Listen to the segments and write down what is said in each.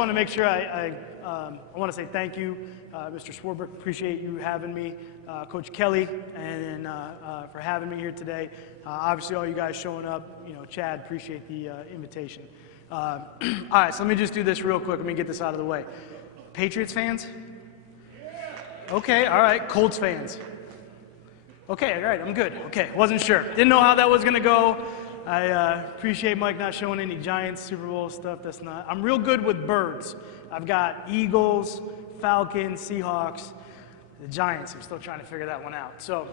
I want to make sure I want to say thank you, Mr. Swarbrick. Appreciate you having me, Coach Kelly, and for having me here today. Obviously, all you guys showing up. You know, Chad, appreciate the invitation. All right, so let me just do this real quick. Let me get this out of the way. Patriots fans? Okay, all right. Colts fans? Okay, all right. I'm good. Okay, wasn't sure. Didn't know how that was going to go. I appreciate Mike not showing any Giants Super Bowl stuff. That's not. I'm real good with birds. I've got Eagles, Falcons, Seahawks, the Giants. I'm still trying to figure that one out. So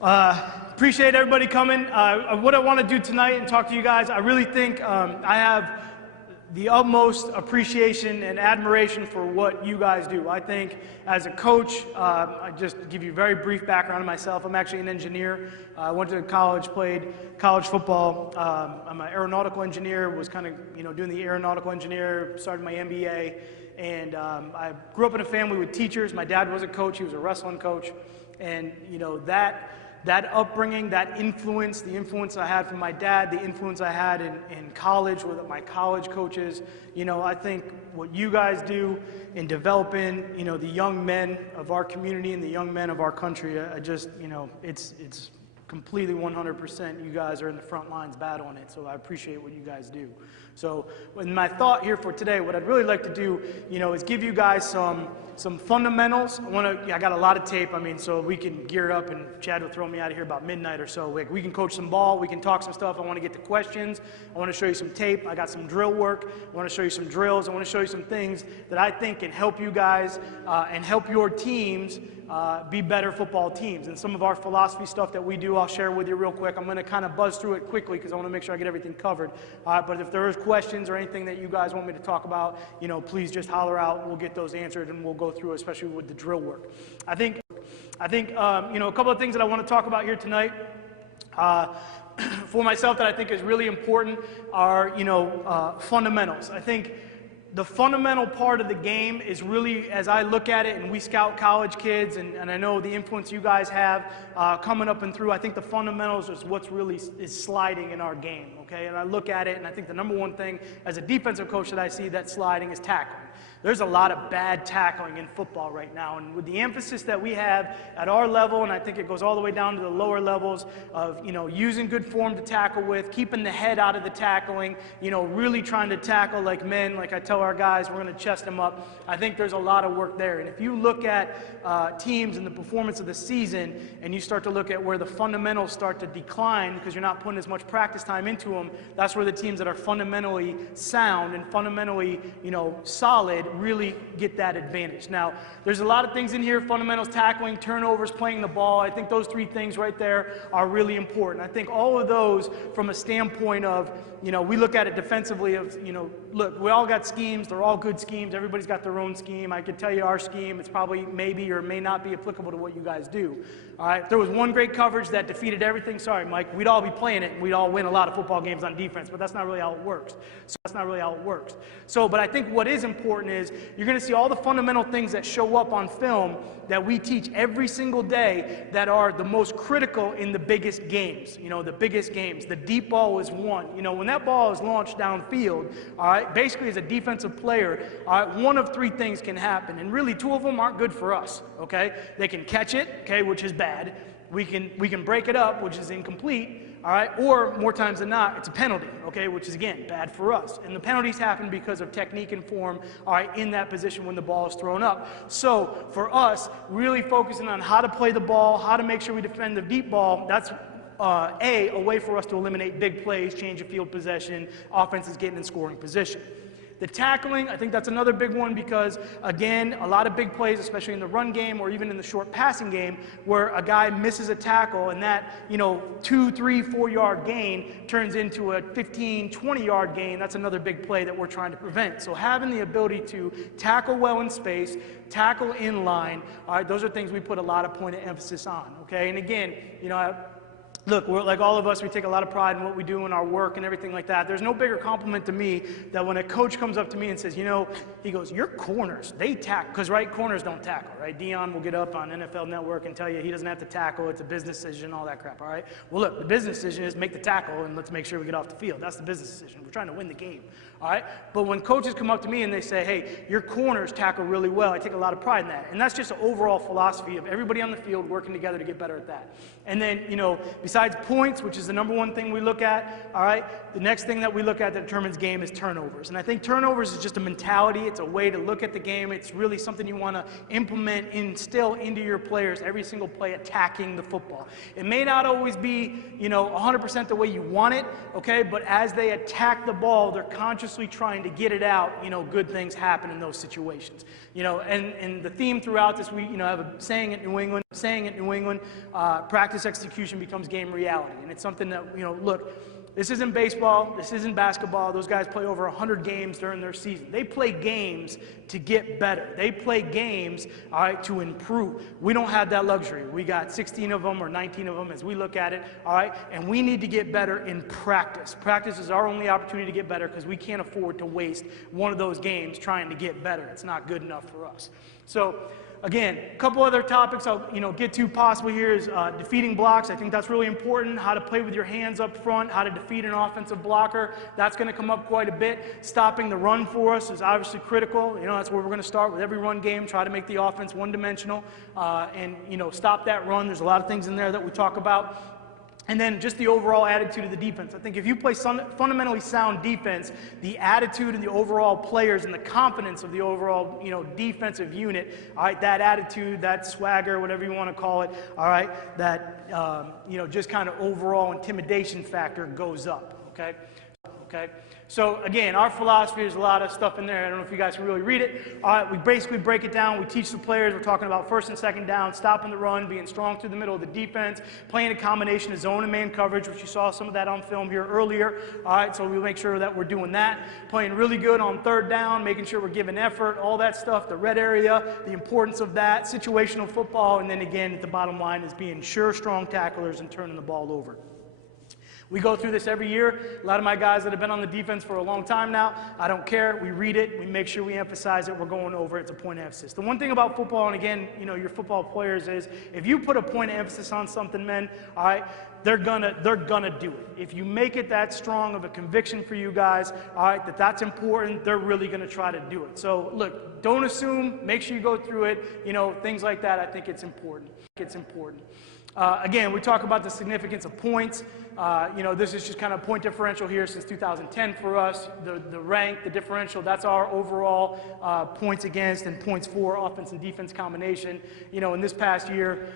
appreciate everybody coming. What I want to do tonight and talk to you guys, I really think I have the utmost appreciation and admiration for what you guys do. I think as a coach, I just give you a very brief background on myself. I'm actually an engineer. I went to college, played college football. I'm an aeronautical engineer, was kind of doing the aeronautical engineer, started my MBA, and I grew up in a family with teachers. My dad was a coach, he was a wrestling coach, and that upbringing, that influence, the influence I had from my dad, the influence I had in college with my college coaches, I think what you guys do in developing, the young men of our community and the young men of our country, I just, it's completely 100%. You guys are in the front lines battling it, so I appreciate what you guys do. So in my thought here for today, what I'd really like to do, is give you guys some fundamentals. I got a lot of tape, so we can gear up, and Chad will throw me out of here about midnight or so. We can coach some ball, we can talk some stuff. I want to get to questions. I want to show you some tape. I got some drill work. I want to show you some drills. I want to show you some things that I think can help you guys and help your teams be better football teams. And some of our philosophy stuff that we do, I'll share with you real quick. I'm going to kind of buzz through it quickly because I want to make sure I get everything covered. But if there is questions or anything that you guys want me to talk about, please just holler out. We'll get those answered and we'll go through, especially with the drill work. I think a couple of things that I want to talk about here tonight for myself that I think is really important are, fundamentals. I think the fundamental part of the game is really, as I look at it, and we scout college kids, and I know the influence you guys have coming up and through, I think the fundamentals is what's really is sliding in our game, okay? And I look at it, and I think the number one thing as a defensive coach that I see that's sliding is tackling. There's a lot of bad tackling in football right now, and with the emphasis that we have at our level, and I think it goes all the way down to the lower levels of, using good form to tackle with, keeping the head out of the tackling, really trying to tackle like men, like I tell our guys, we're going to chest them up. I think there's a lot of work there, and if you look at teams and the performance of the season, and you start to look at where the fundamentals start to decline because you're not putting as much practice time into them, that's where the teams that are fundamentally sound and fundamentally, solid really get that advantage. Now, there's a lot of things in here, fundamentals, tackling, turnovers, playing the ball. I think those three things right there are really important. I think all of those from a standpoint of, we look at it defensively of, look, we all got schemes. They're all good schemes. Everybody's got their own scheme. I could tell you our scheme. It's probably maybe or may not be applicable to what you guys do. All right, if there was one great coverage that defeated everything, sorry, Mike, we'd all be playing it and we'd all win a lot of football games on defense, but that's not really how it works. But I think what is important is you're going to see all the fundamental things that show up on film that we teach every single day that are the most critical in the biggest games. The biggest games. The deep ball is one. When that ball is launched downfield, all right, basically as a defensive player, all right, one of three things can happen, and really two of them aren't good for us. Okay, they can catch it, okay, which is bad. We can break it up, which is incomplete. All right, or more times than not, it's a penalty, okay, which is, again, bad for us. And the penalties happen because of technique and form, all right, in that position when the ball is thrown up. So for us, really focusing on how to play the ball, how to make sure we defend the deep ball, that's a way for us to eliminate big plays, change of field possession, offenses getting in scoring position. The tackling, I think that's another big one because, again, a lot of big plays, especially in the run game or even in the short passing game, where a guy misses a tackle and that, 2, 3, 4-yard gain turns into a 15, 20-yard gain. That's another big play that we're trying to prevent. So having the ability to tackle well in space, tackle in line, all right, those are things we put a lot of point of emphasis on, okay? And again, Look, we're, like all of us, we take a lot of pride in what we do in our work and everything like that. There's no bigger compliment to me than when a coach comes up to me and says, you know, he goes, your corners, they tackle. Because, right, corners don't tackle, right? Dion will get up on NFL Network and tell you he doesn't have to tackle. It's a business decision, all that crap, all right? Well, look, the business decision is make the tackle and let's make sure we get off the field. That's the business decision. We're trying to win the game, all right? But when coaches come up to me and they say, hey, your corners tackle really well, I take a lot of pride in that. And that's just an overall philosophy of everybody on the field working together to get better at that. And then, you know, besides points, which is the number one thing we look at, all right, the next thing that we look at that determines game is turnovers. And I think turnovers is just a mentality. It's a way to look at the game. It's really something you want to implement, instill into your players every single play, attacking the football. It may not always be, you know, 100% the way you want it, okay, but as they attack the ball, they're consciously trying to get it out. You know, good things happen in those situations. You know, and the theme throughout this, we, you know, have a saying at New England, practice execution becomes game reality. And it's something that, you know, look, this isn't baseball, this isn't basketball. Those guys play over 100 games during their season. They play games to get better. They play games, all right, to improve. We don't have that luxury. We got 16 of them or 19 of them as we look at it, all right, and we need to get better in practice. Practice is our only opportunity to get better because we can't afford to waste one of those games trying to get better. It's not good enough for us. So, again, a couple other topics I'll, you know, get to possibly here is defeating blocks. I think that's really important. How to play with your hands up front, how to defeat an offensive blocker. That's going to come up quite a bit. Stopping the run for us is obviously critical. You know, that's where we're going to start with every run game. Try to make the offense one-dimensional and, you know, stop that run. There's a lot of things in there that we talk about. And then just the overall attitude of the defense. I think if you play fundamentally sound defense, the attitude and the overall players and the confidence of the overall, you know, defensive unit, all right, that attitude, that swagger, whatever you want to call it, all right, that, you know, just kind of overall intimidation factor goes up, okay? Okay? So again, our philosophy, there's a lot of stuff in there. I don't know if you guys can really read it. All right, we basically break it down. We teach the players. We're talking about first and second down, stopping the run, being strong through the middle of the defense, playing a combination of zone and man coverage, which you saw some of that on film here earlier. All right, so we'll make sure that we're doing that. Playing really good on third down, making sure we're giving effort, all that stuff, the red area, the importance of that, situational football, and then again, the bottom line is being sure, strong tacklers and turning the ball over. We go through this every year. A lot of my guys that have been on the defense for a long time now, I don't care. We read it. We make sure we emphasize it. We're going over it. It's a point of emphasis. The one thing about football, and again, you know, your football players is if you put a point of emphasis on something, men, all right, they're gonna do it. If you make it that strong of a conviction for you guys, all right, that's important, they're really gonna try to do it. So look, don't assume, make sure you go through it, you know, things like that. I think it's important. It's important. Again, we talk about the significance of points. You know, this is just kind of point differential here since 2010 for us. The rank, the differential, that's our overall points against and points for offense and defense combination. You know, in this past year,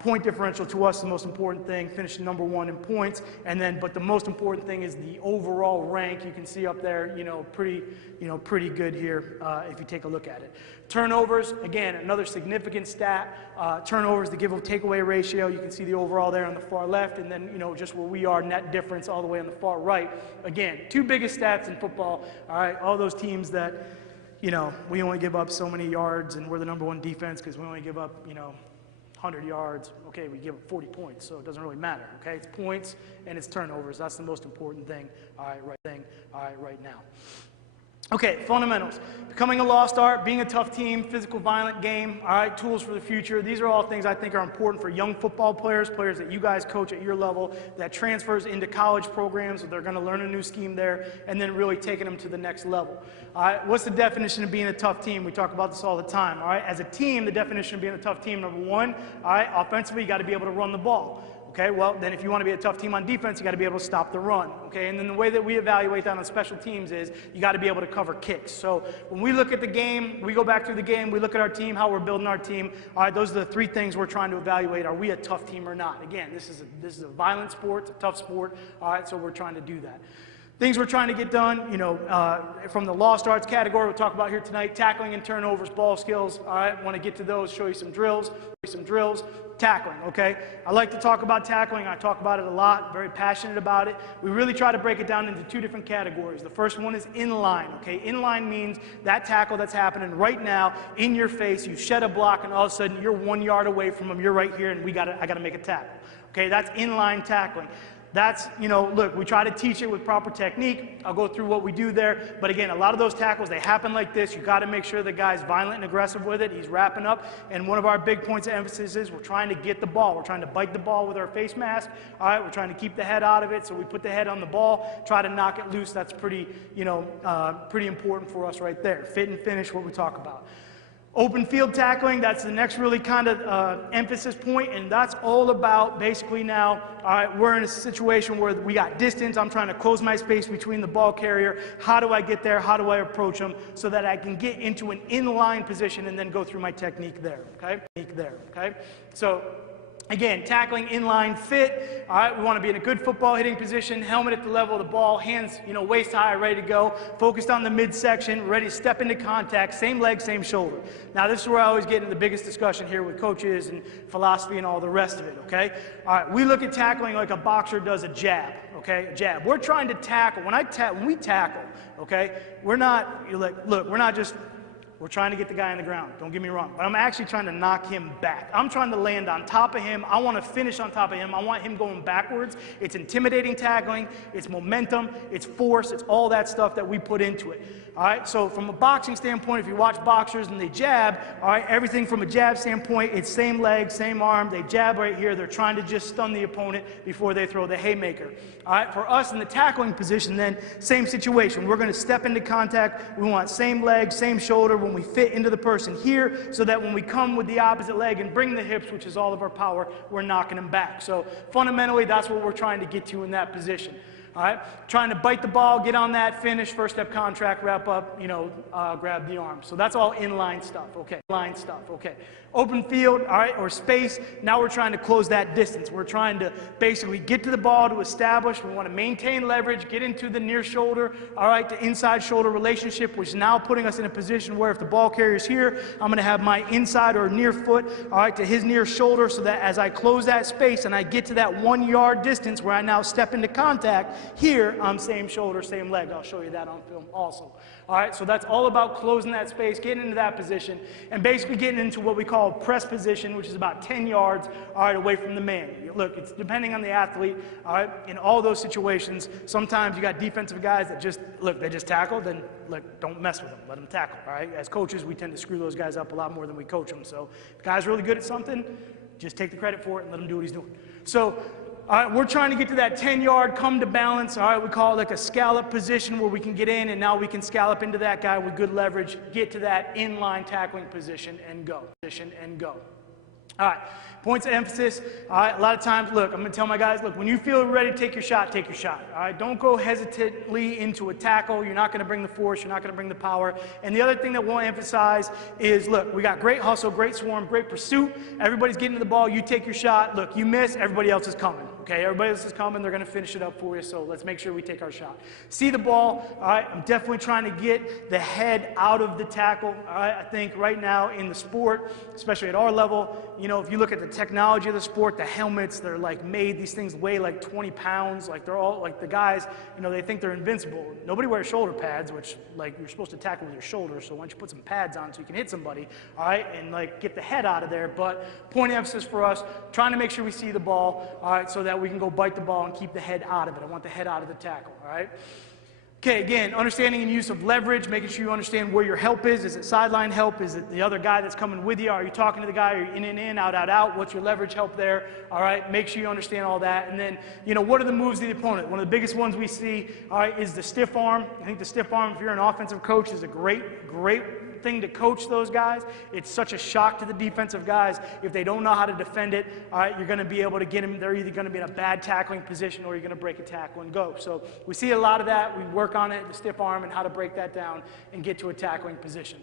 point differential to us is the most important thing, finishing number one in points. And then, but the most important thing is the overall rank. You can see up there, you know, pretty good here if you take a look at it. Turnovers, again, another significant stat. Turnovers, the give or takeaway ratio. You can see the overall there on the far left, and then, you know, just where we are, net difference all the way on the far right. Again, two biggest stats in football. All right, all those teams that, you know, we only give up so many yards, and we're the number one defense because we only give up, you know, 100 yards. Okay, we give up 40 points, so it doesn't really matter. Okay, it's points and it's turnovers. That's the most important thing. All right, right now. Okay, fundamentals. Becoming a lost art, being a tough team, physical, violent game, all right, tools for the future. These are all things I think are important for young football players, players that you guys coach at your level, that transfers into college programs, so they're going to learn a new scheme there, and then really taking them to the next level. All right, what's the definition of being a tough team? We talk about this all the time, all right? As a team, the definition of being a tough team, number one, all right, offensively, you got to be able to run the ball. Okay, well, then if you want to be a tough team on defense, you got to be able to stop the run. Okay, and then the way that we evaluate that on special teams is you got to be able to cover kicks. So when we look at the game, we go back through the game, we look at our team, how we're building our team. All right, those are the three things we're trying to evaluate. Are we a tough team or not? Again, this is a violent sport, it's a tough sport. All right, so we're trying to do that. Things we're trying to get done, from the lost arts category we'll talk about here tonight, tackling and turnovers, ball skills. All right, want to get to those, show you some drills, tackling, okay? I like to talk about tackling. I talk about it a lot, very passionate about it. We really try to break it down into two different categories. The first one is inline, okay? Inline means that tackle that's happening right now in your face. You shed a block and all of a sudden you're 1 yard away from them. You're right here and I got to make a tackle, okay? That's inline tackling. That's, look, we try to teach it with proper technique. I'll go through what we do there. But again, a lot of those tackles, they happen like this. You got to make sure the guy's violent and aggressive with it. He's wrapping up. And one of our big points of emphasis is we're trying to get the ball. We're trying to bite the ball with our face mask. All right, we're trying to keep the head out of it. So we put the head on the ball, try to knock it loose. That's pretty, pretty important for us right there. Fit and finish, what we talk about. Open field tackling, that's the next really kind of emphasis point, and that's all about basically now, all right, we're in a situation where we got distance. I'm trying to close my space between the ball carrier. How do I get there? How do I approach them so that I can get into an inline position and then go through my technique there, okay? So, again, tackling, inline, fit. All right, we want to be in a good football hitting position, helmet at the level of the ball, hands, waist high, ready to go, focused on the midsection, ready to step into contact, same leg, same shoulder. Now, this is where I always get into the biggest discussion here with coaches and philosophy and all the rest of it, okay? All right, we look at tackling like a boxer does a jab, okay? A jab. We're trying to tackle. When we tackle, okay, we're not, we're trying to get the guy on the ground, don't get me wrong, but I'm actually trying to knock him back. I'm trying to land on top of him. I want to finish on top of him. I want him going backwards. It's intimidating tackling, it's momentum, it's force, it's all that stuff that we put into it. All right, so from a boxing standpoint, if you watch boxers and they jab, all right, everything from a jab standpoint, it's same leg, same arm, they jab right here, they're trying to just stun the opponent before they throw the haymaker. All right, for us in the tackling position then, same situation. We're going to step into contact, we want same leg, same shoulder when we fit into the person here, so that when we come with the opposite leg and bring the hips, which is all of our power, we're knocking them back. So fundamentally, that's what we're trying to get to in that position. All right, trying to bite the ball, get on that, finish, first step contract, wrap up, grab the arm. So that's all inline stuff, okay. Line stuff, okay. Open field, all right, or space, now we're trying to close that distance. We're trying to basically get to the ball to establish. We want to maintain leverage, get into the near shoulder, all right, to inside shoulder relationship, which is now putting us in a position where if the ball carrier's here, I'm going to have my inside or near foot, all right, to his near shoulder, so that as I close that space and I get to that 1 yard distance where I now step into contact, here I'm same shoulder, same leg. I'll show you that on film also. All right, so that's all about closing that space, getting into that position, and basically getting into what we call press position, which is about 10 yards, all right, away from the man. Look, it's depending on the athlete, all right, in all those situations. Sometimes you got defensive guys that just, look, they just tackle, then, look, don't mess with them, let them tackle, all right? As coaches, we tend to screw those guys up a lot more than we coach them. So if the guy's really good at something, just take the credit for it and let him do what he's doing. So, all right, we're trying to get to that 10-yard come to balance. All right, we call it like a scallop position where we can get in, and now we can scallop into that guy with good leverage, get to that inline tackling position and go. All right, points of emphasis. All right, a lot of times, look, I'm going to tell my guys, look, when you feel ready to take your shot, take your shot. All right, don't go hesitantly into a tackle. You're not going to bring the force. You're not going to bring the power. And the other thing that we'll emphasize is, look, we got great hustle, great swarm, great pursuit. Everybody's getting to the ball. You take your shot. Look, you miss. Everybody else is coming. Okay, everybody else is coming. They're going to finish it up for you, so let's make sure we take our shot. See the ball. All right, I'm definitely trying to get the head out of the tackle. All right, I think right now in the sport, especially at our level, if you look at the technology of the sport, the helmets, they're like made, these things weigh like 20 pounds. Like they're all, like the guys, they think they're invincible. Nobody wears shoulder pads, which like you're supposed to tackle with your shoulders, so why don't you put some pads on so you can hit somebody, all right, and like get the head out of there. But point of emphasis for us, trying to make sure we see the ball, all right, so that we can go bite the ball and keep the head out of it. I want the head out of the tackle, all right? Okay, again, understanding and use of leverage, making sure you understand where your help is. Is it sideline help? Is it the other guy that's coming with you? Are you talking to the guy? Are you in, out, out? What's your leverage help there? All right, make sure you understand all that. And then, what are the moves of the opponent? One of the biggest ones we see, all right, is the stiff arm. I think the stiff arm, if you're an offensive coach, is a great thing to coach those guys. It's such a shock to the defensive guys. If they don't know how to defend it, all right, you're going to be able to get them. They're either going to be in a bad tackling position or you're going to break a tackle and go. So we see a lot of that. We work on it, the stiff arm, and how to break that down and get to a tackling position.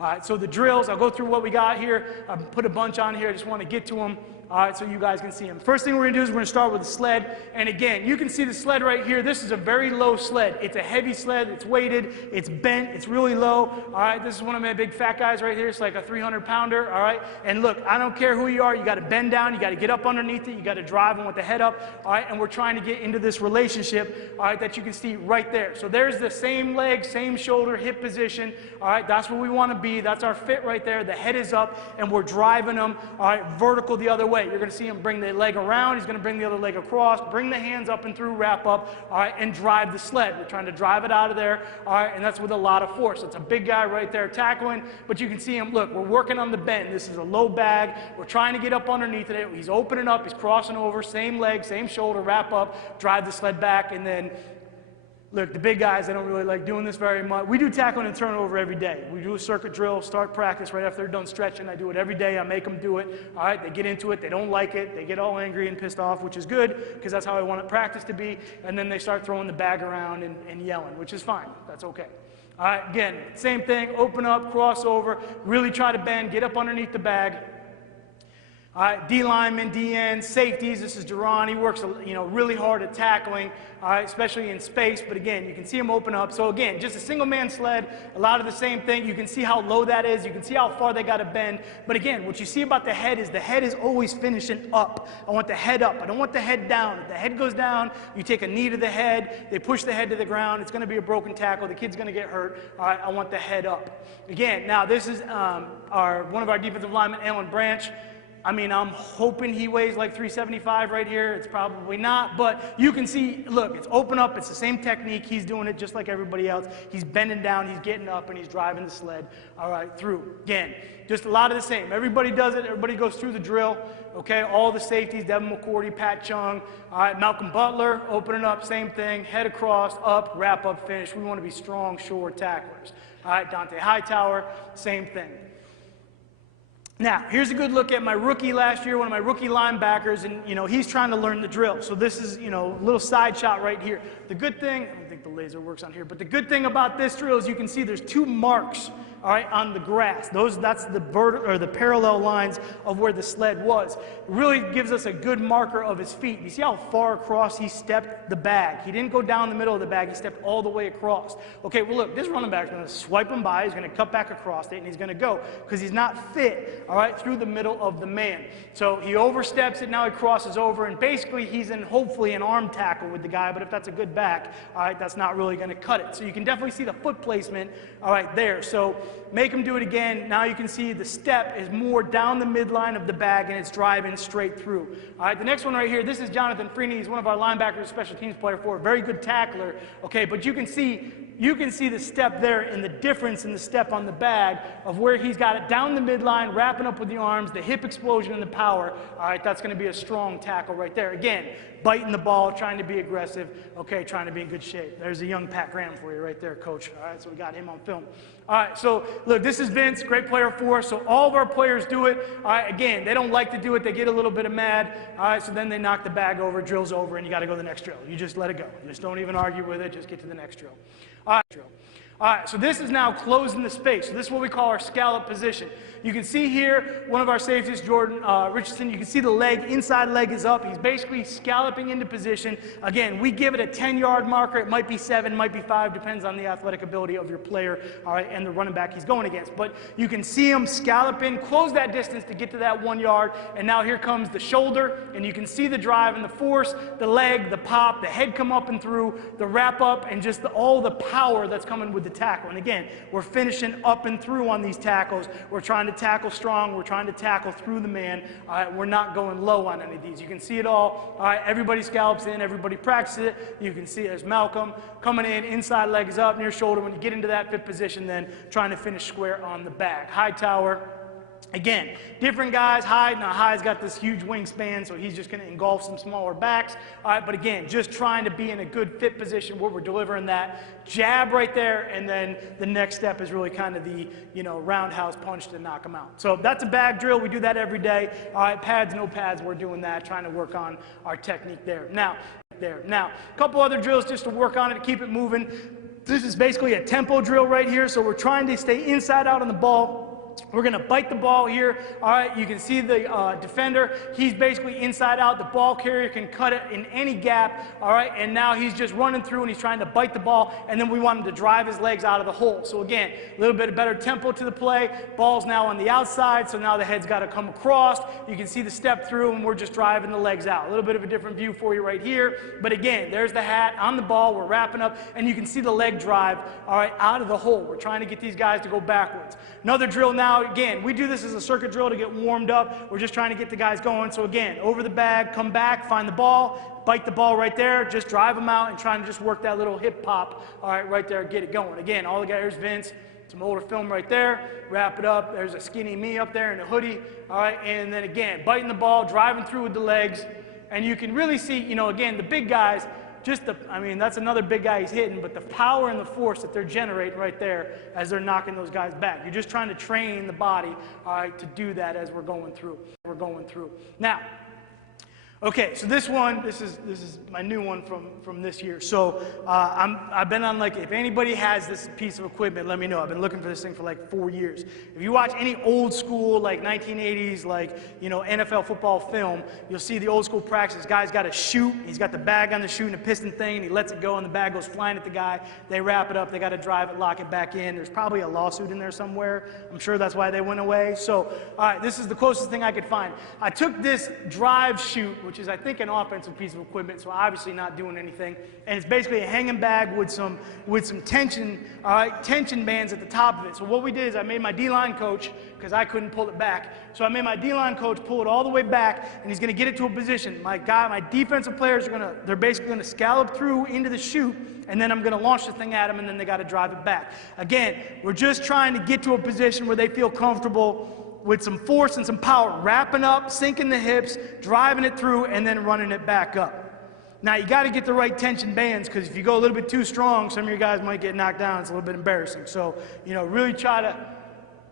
All right, so the drills, I'll go through what we got here. I put a bunch on here. I just want to get to them. all right, so you guys can see them. First thing we're going to do is we're going to start with the sled. And again, you can see the sled right here. This is a very low sled. It's a heavy sled. It's weighted. It's bent. It's really low. All right, this is one of my big fat guys right here. It's like a 300-pounder, all right? And look, I don't care who you are. You got to bend down. You got to get up underneath it. You got to drive them with the head up, all right? And we're trying to get into this relationship, all right, that you can see right there. So there's the same leg, same shoulder, hip position, all right? That's where we want to be. That's our fit right there. The head is up, and we're driving them, all right, vertical the other way. You're going to see him bring the leg around. He's going to bring the other leg across, bring the hands up and through, wrap up, all right, and drive the sled. We're trying to drive it out of there, all right, and that's with a lot of force. It's a big guy right there tackling, but you can see him, look, we're working on the bend. This is a low bag. We're trying to get up underneath it. He's opening up. He's crossing over, same leg, same shoulder, wrap up, drive the sled back, and then look, the big guys, they don't really like doing this very much. We do tackling and turnover every day. We do a circuit drill, start practice right after they're done stretching. I do it every day. I make them do it. All right, they get into it. They don't like it. They get all angry and pissed off, which is good because that's how I want practice to be. And then they start throwing the bag around and yelling, which is fine. That's okay. All right, again, same thing. Open up, cross over, really try to bend, get up underneath the bag. All right, D linemen, D ends, safeties. This is Duran. He works, really hard at tackling, all right, especially in space. But again, you can see him open up. So again, just a single man sled. A lot of the same thing. You can see how low that is. You can see how far they got to bend. But again, what you see about the head is always finishing up. I want the head up. I don't want the head down. If the head goes down, you take a knee to the head. They push the head to the ground. It's going to be a broken tackle. The kid's going to get hurt. All right, I want the head up. Again, now this is one of our defensive linemen, Alan Branch. I mean, I'm hoping he weighs like 375 right here. It's probably not, but you can see, look, it's open up. It's the same technique. He's doing it just like everybody else. He's bending down, he's getting up, and he's driving the sled, all right, through. Again, just a lot of the same. Everybody does it. Everybody goes through the drill, okay? All the safeties, Devin McCourty, Pat Chung, all right, Malcolm Butler, opening up, same thing, head across, up, wrap up, finish. We want to be strong, sure tacklers. All right, Dante Hightower, same thing. Now, here's a good look at my rookie last year, one of my rookie linebackers, and, he's trying to learn the drill. So this is, a little side shot right here. The good thing, I don't think the laser works on here, but the good thing about this drill is you can see there's 2 marks, all right, on the grass. That's the parallel lines of where the sled was. It really gives us a good marker of his feet. You see how far across he stepped the bag. He didn't go down the middle of the bag. He stepped all the way across. Okay, well, look, this running back's going to swipe him by. He's going to cut back across it, and he's going to go because he's not fit, all right, through the middle of the man. So he oversteps it. Now he crosses over, and basically he's in hopefully an arm tackle with the guy, but if that's a good back, all right, that's not really going to cut it. So you can definitely see the foot placement, all right, there. So make him do it again. Now you can see the step is more down the midline of the bag, and it's driving straight through. All right, the next one right here, this is Jonathan Freeney. He's one of our linebackers, special teams player for, a very good tackler. Okay, but you can see the step there and the difference in the step on the bag of where he's got it down the midline, wrapping up with the arms, the hip explosion and the power. All right, that's going to be a strong tackle right there. Again, biting the ball, trying to be aggressive, okay, trying to be in good shape. There's a young Pat Graham for you right there, coach. All right, so we got him on film. All right, so look, this is Vince, great player for us. So all of our players do it. All right, again, they don't like to do it. They get a little bit of mad. All right, so then they knock the bag over, drill's over, and you got to go to the next drill. You just let it go. You just don't even argue with it. Just get to the next drill. All right, so this is now closing the space. So this is what we call our scallop position. You can see here, one of our safeties, Jordan Richardson, you can see the leg, inside leg is up. He's basically scalloping into position. Again, we give it a 10-yard marker. It might be 7, might be 5, depends on the athletic ability of your player, all right, and the running back he's going against. But you can see him scallop in, close that distance to get to that 1 yard, and now here comes the shoulder, and you can see the drive and the force, the leg, the pop, the head come up and through, the wrap up, and just all the power that's coming with the tackle. And again, we're finishing up and through on these tackles. We're trying to tackle strong. We're trying to tackle through the man. We're not going low on any of these. You can see it all. Everybody scallops in. Everybody practices it. You can see there's Malcolm coming in. Inside leg is up near shoulder. When you get into that fit position, then trying to finish square on the back. Hightower. Again, different guys. Hyde, now Hyde's got this huge wingspan, so he's just going to engulf some smaller backs. All right, but again, just trying to be in a good fit position where we're delivering that jab right there, and then the next step is really kind of the, roundhouse punch to knock them out. So that's a bag drill. We do that every day. All right, pads, no pads, we're doing that, trying to work on our technique there. Now, a couple other drills just to work on it, to keep it moving. This is basically a tempo drill right here, so we're trying to stay inside out on the ball. We're going to bite the ball here. All right, you can see the defender. He's basically inside out. The ball carrier can cut it in any gap. All right, and now he's just running through and he's trying to bite the ball, and then we want him to drive his legs out of the hole. So again, a little bit of better tempo to the play. Ball's now on the outside, so now the head's got to come across. You can see the step through, and we're just driving the legs out. A little bit of a different view for you right here. But again, there's the hat on the ball. We're wrapping up, and you can see the leg drive, all right, out of the hole. We're trying to get these guys to go backwards. Another drill now, again, we do this as a circuit drill to get warmed up. We're just trying to get the guys going. So again, over the bag, come back, find the ball, bite the ball right there, just drive them out and trying to just work that little hip pop, all right, right there, get it going. Again, all the guys, here's Vince, some older film right there, wrap it up. There's a skinny me up there in a hoodie, all right, and then again, biting the ball, driving through with the legs, and you can really see, you know, again, the big guys, I mean, that's another big guy he's hitting, but the power and the force that they're generating right there as they're knocking those guys back. You're just trying to train the body, all right, to do that as we're going through. Now, okay, so this is my new one from this year. So I've been on, like, if anybody has this piece of equipment, let me know. I've been looking for this thing for like 4 years. If you watch any old school, like 1980s, like, you know, NFL football film, you'll see the old school practice. Guy's got a chute. He's got the bag on the chute and a piston thing, and he lets it go, and the bag goes flying at the guy. They wrap it up. They got to drive it, lock it back in. There's probably a lawsuit in there somewhere. I'm sure that's why they went away. So, all right, this is the closest thing I could find. I took this drive chute, which is, I think, an offensive piece of equipment, so obviously not doing anything. And it's basically a hanging bag with some tension, tension bands at the top of it. So what we did is I made my D-line coach, because I couldn't pull it back, so I made my D-line coach pull it all the way back, and he's going to get it to a position. My defensive players they're basically going to scallop through into the chute, and then I'm going to launch the thing at them, and then they got to drive it back. Again, we're just trying to get to a position where they feel comfortable with some force and some power, wrapping up, sinking the hips, driving it through, and then running it back up. Now, you got to get the right tension bands, because if you go a little bit too strong, some of your guys might get knocked down. It's a little bit embarrassing. So, you know, really try to,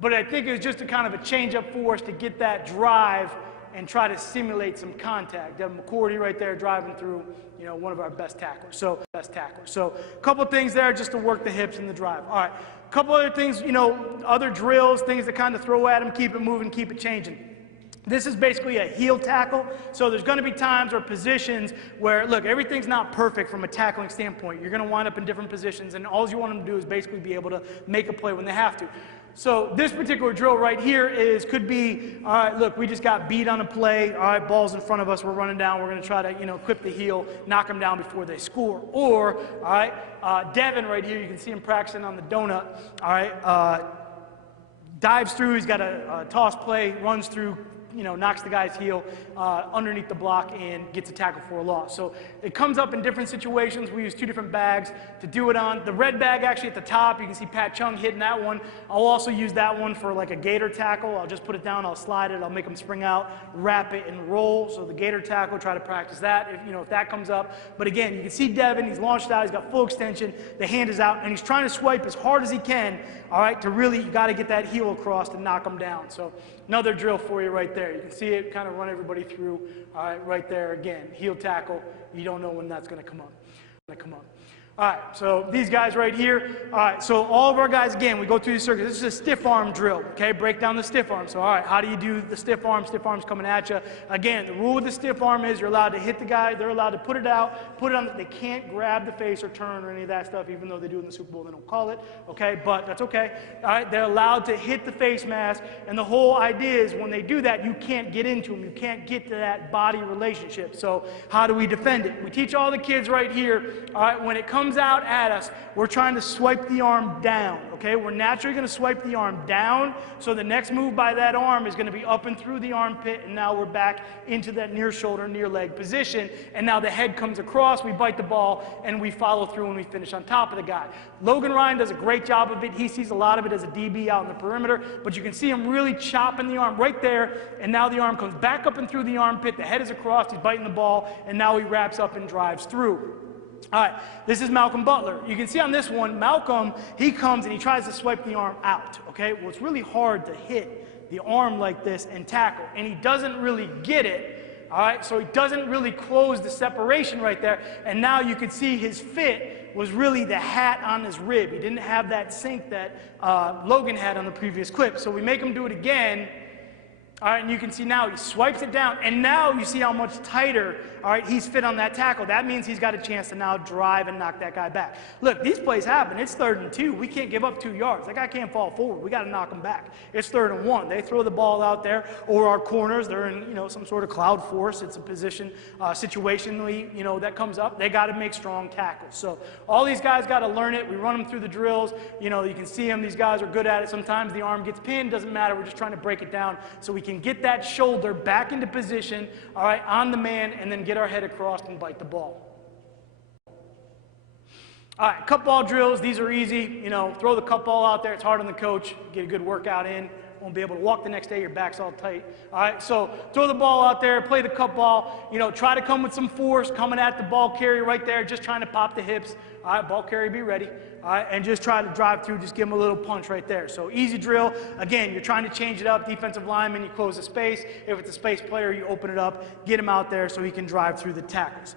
but I think it was just a kind of a change-up for us to get that drive and try to simulate some contact. Devin McCourty right there driving through, you know, one of our best tacklers. So a couple of things there just to work the hips and the drive. All right, a couple other things, you know, other drills, things to kind of throw at them, keep it moving, keep it changing. This is basically a heel tackle, so there's going to be times or positions where, look, everything's not perfect from a tackling standpoint. You're going to wind up in different positions, and all you want them to do is basically be able to make a play when they have to. So this particular drill right here could be, all right, look, we just got beat on a play, all right, ball's in front of us, we're running down, we're going to try to, you know, clip the heel, knock them down before they score. Or, all right, Devin right here, you can see him practicing on the donut, all right, dives through, he's got a toss play, runs through, you know, knocks the guy's heel underneath the block and gets a tackle for a loss. So it comes up in different situations. We use two different bags to do it on. The red bag actually at the top, you can see Pat Chung hitting that one. I'll also use that one for like a gator tackle. I'll just put it down, I'll slide it, I'll make them spring out, wrap it, and roll. So the gator tackle, try to practice that if that comes up. But again, you can see Devin, he's launched out, he's got full extension, the hand is out, and he's trying to swipe as hard as he can, all right, to really, you got to get that heel across to knock him down. So another drill for you right there. You can see it kind of run everybody through, all right, right there again. Heel tackle, you don't know when that's going to come up. All right, so these guys right here, all right, so all of our guys, again, we go through the circuit. This is a stiff arm drill, okay? Break down the stiff arm. So, all right, how do you do the stiff arm? Stiff arm's coming at you. Again, the rule with the stiff arm is you're allowed to hit the guy. They're allowed to put it out, put it on. They can't grab the face or turn or any of that stuff, even though they do in the Super Bowl. They don't call it, okay? But that's okay. All right, they're allowed to hit the face mask, and the whole idea is when they do that, you can't get into them. You can't get to that body relationship. So how do we defend it? We teach all the kids right here, all right, when it comes out at us, we're trying to swipe the arm down, okay? We're naturally going to swipe the arm down, so the next move by that arm is going to be up and through the armpit, and now we're back into that near shoulder, near leg position, and now the head comes across, we bite the ball, and we follow through and we finish on top of the guy. Logan Ryan does a great job of it. He sees a lot of it as a DB out in the perimeter, but you can see him really chopping the arm right there, and now the arm comes back up and through the armpit, the head is across, he's biting the ball, and now he wraps up and drives through. All right, this is Malcolm Butler. You can see on this one, Malcolm, he comes and he tries to swipe the arm out, okay? Well, it's really hard to hit the arm like this and tackle, and he doesn't really get it, all right? So he doesn't really close the separation right there, and now you can see his fit, was really the hat on his rib. He didn't have that sink that Logan had on the previous clip. So we make him do it again. All right, and you can see now he swipes it down, and now you see how much tighter, all right, he's fit on that tackle. That means he's got a chance to now drive and knock that guy back. Look, these plays happen. It's 3rd and 2. We can't give up 2 yards. That guy can't fall forward. We got to knock him back. It's 3rd and 1. They throw the ball out there, or our corners, they're in, you know, some sort of cloud force. It's a position, situationally, you know, that comes up. They got to make strong tackles. So all these guys got to learn it. We run them through the drills. You know, you can see them. These guys are good at it. Sometimes the arm gets pinned. Doesn't matter. We're just trying to break it down so we can get that shoulder back into position, all right, on the man, and then get our head across and bite the ball. All right, cut ball drills. These are easy. You know, throw the cut ball out there. It's hard on the coach. Get a good workout in. Won't be able to walk the next day. Your back's all tight. All right, so throw the ball out there. Play the cut ball. You know, try to come with some force, coming at the ball carrier right there, just trying to pop the hips. All right, ball carrier, be ready. All right, and just try to drive through, just give him a little punch right there. So easy drill. Again, you're trying to change it up. Defensive lineman, you close the space. If it's a space player, you open it up, get him out there so he can drive through the tackles.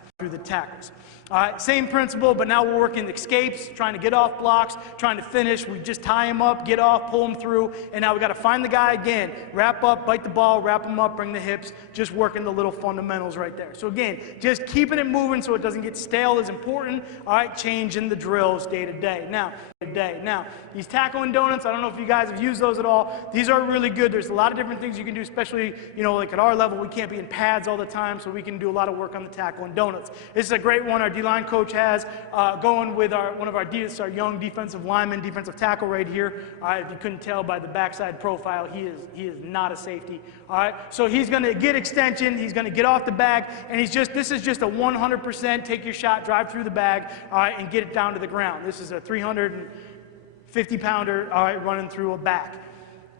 All right, same principle, but now we're working escapes, trying to get off blocks, trying to finish. We just tie him up, get off, pull him through, and now we got to find the guy again. Wrap up, bite the ball, wrap him up, bring the hips, just working the little fundamentals right there. So again, just keeping it moving so it doesn't get stale is important. All right, changing the drills day to day. Now, these tackle and donuts, I don't know if you guys have used those at all. These are really good. There's a lot of different things you can do, especially, you know, like at our level, we can't be in pads all the time, so we can do a lot of work on the tackle and donuts. This is a great one our D-line coach has going with one of our young defensive lineman, defensive tackle right here. All right, if you couldn't tell by the backside profile, he is not a safety. All right, so he's going to get extension, he's going to get off the bag, and this is just a 100% take your shot, drive through the bag, all right, and get it down to the ground. This is a 350-pounder, all right, running through a back.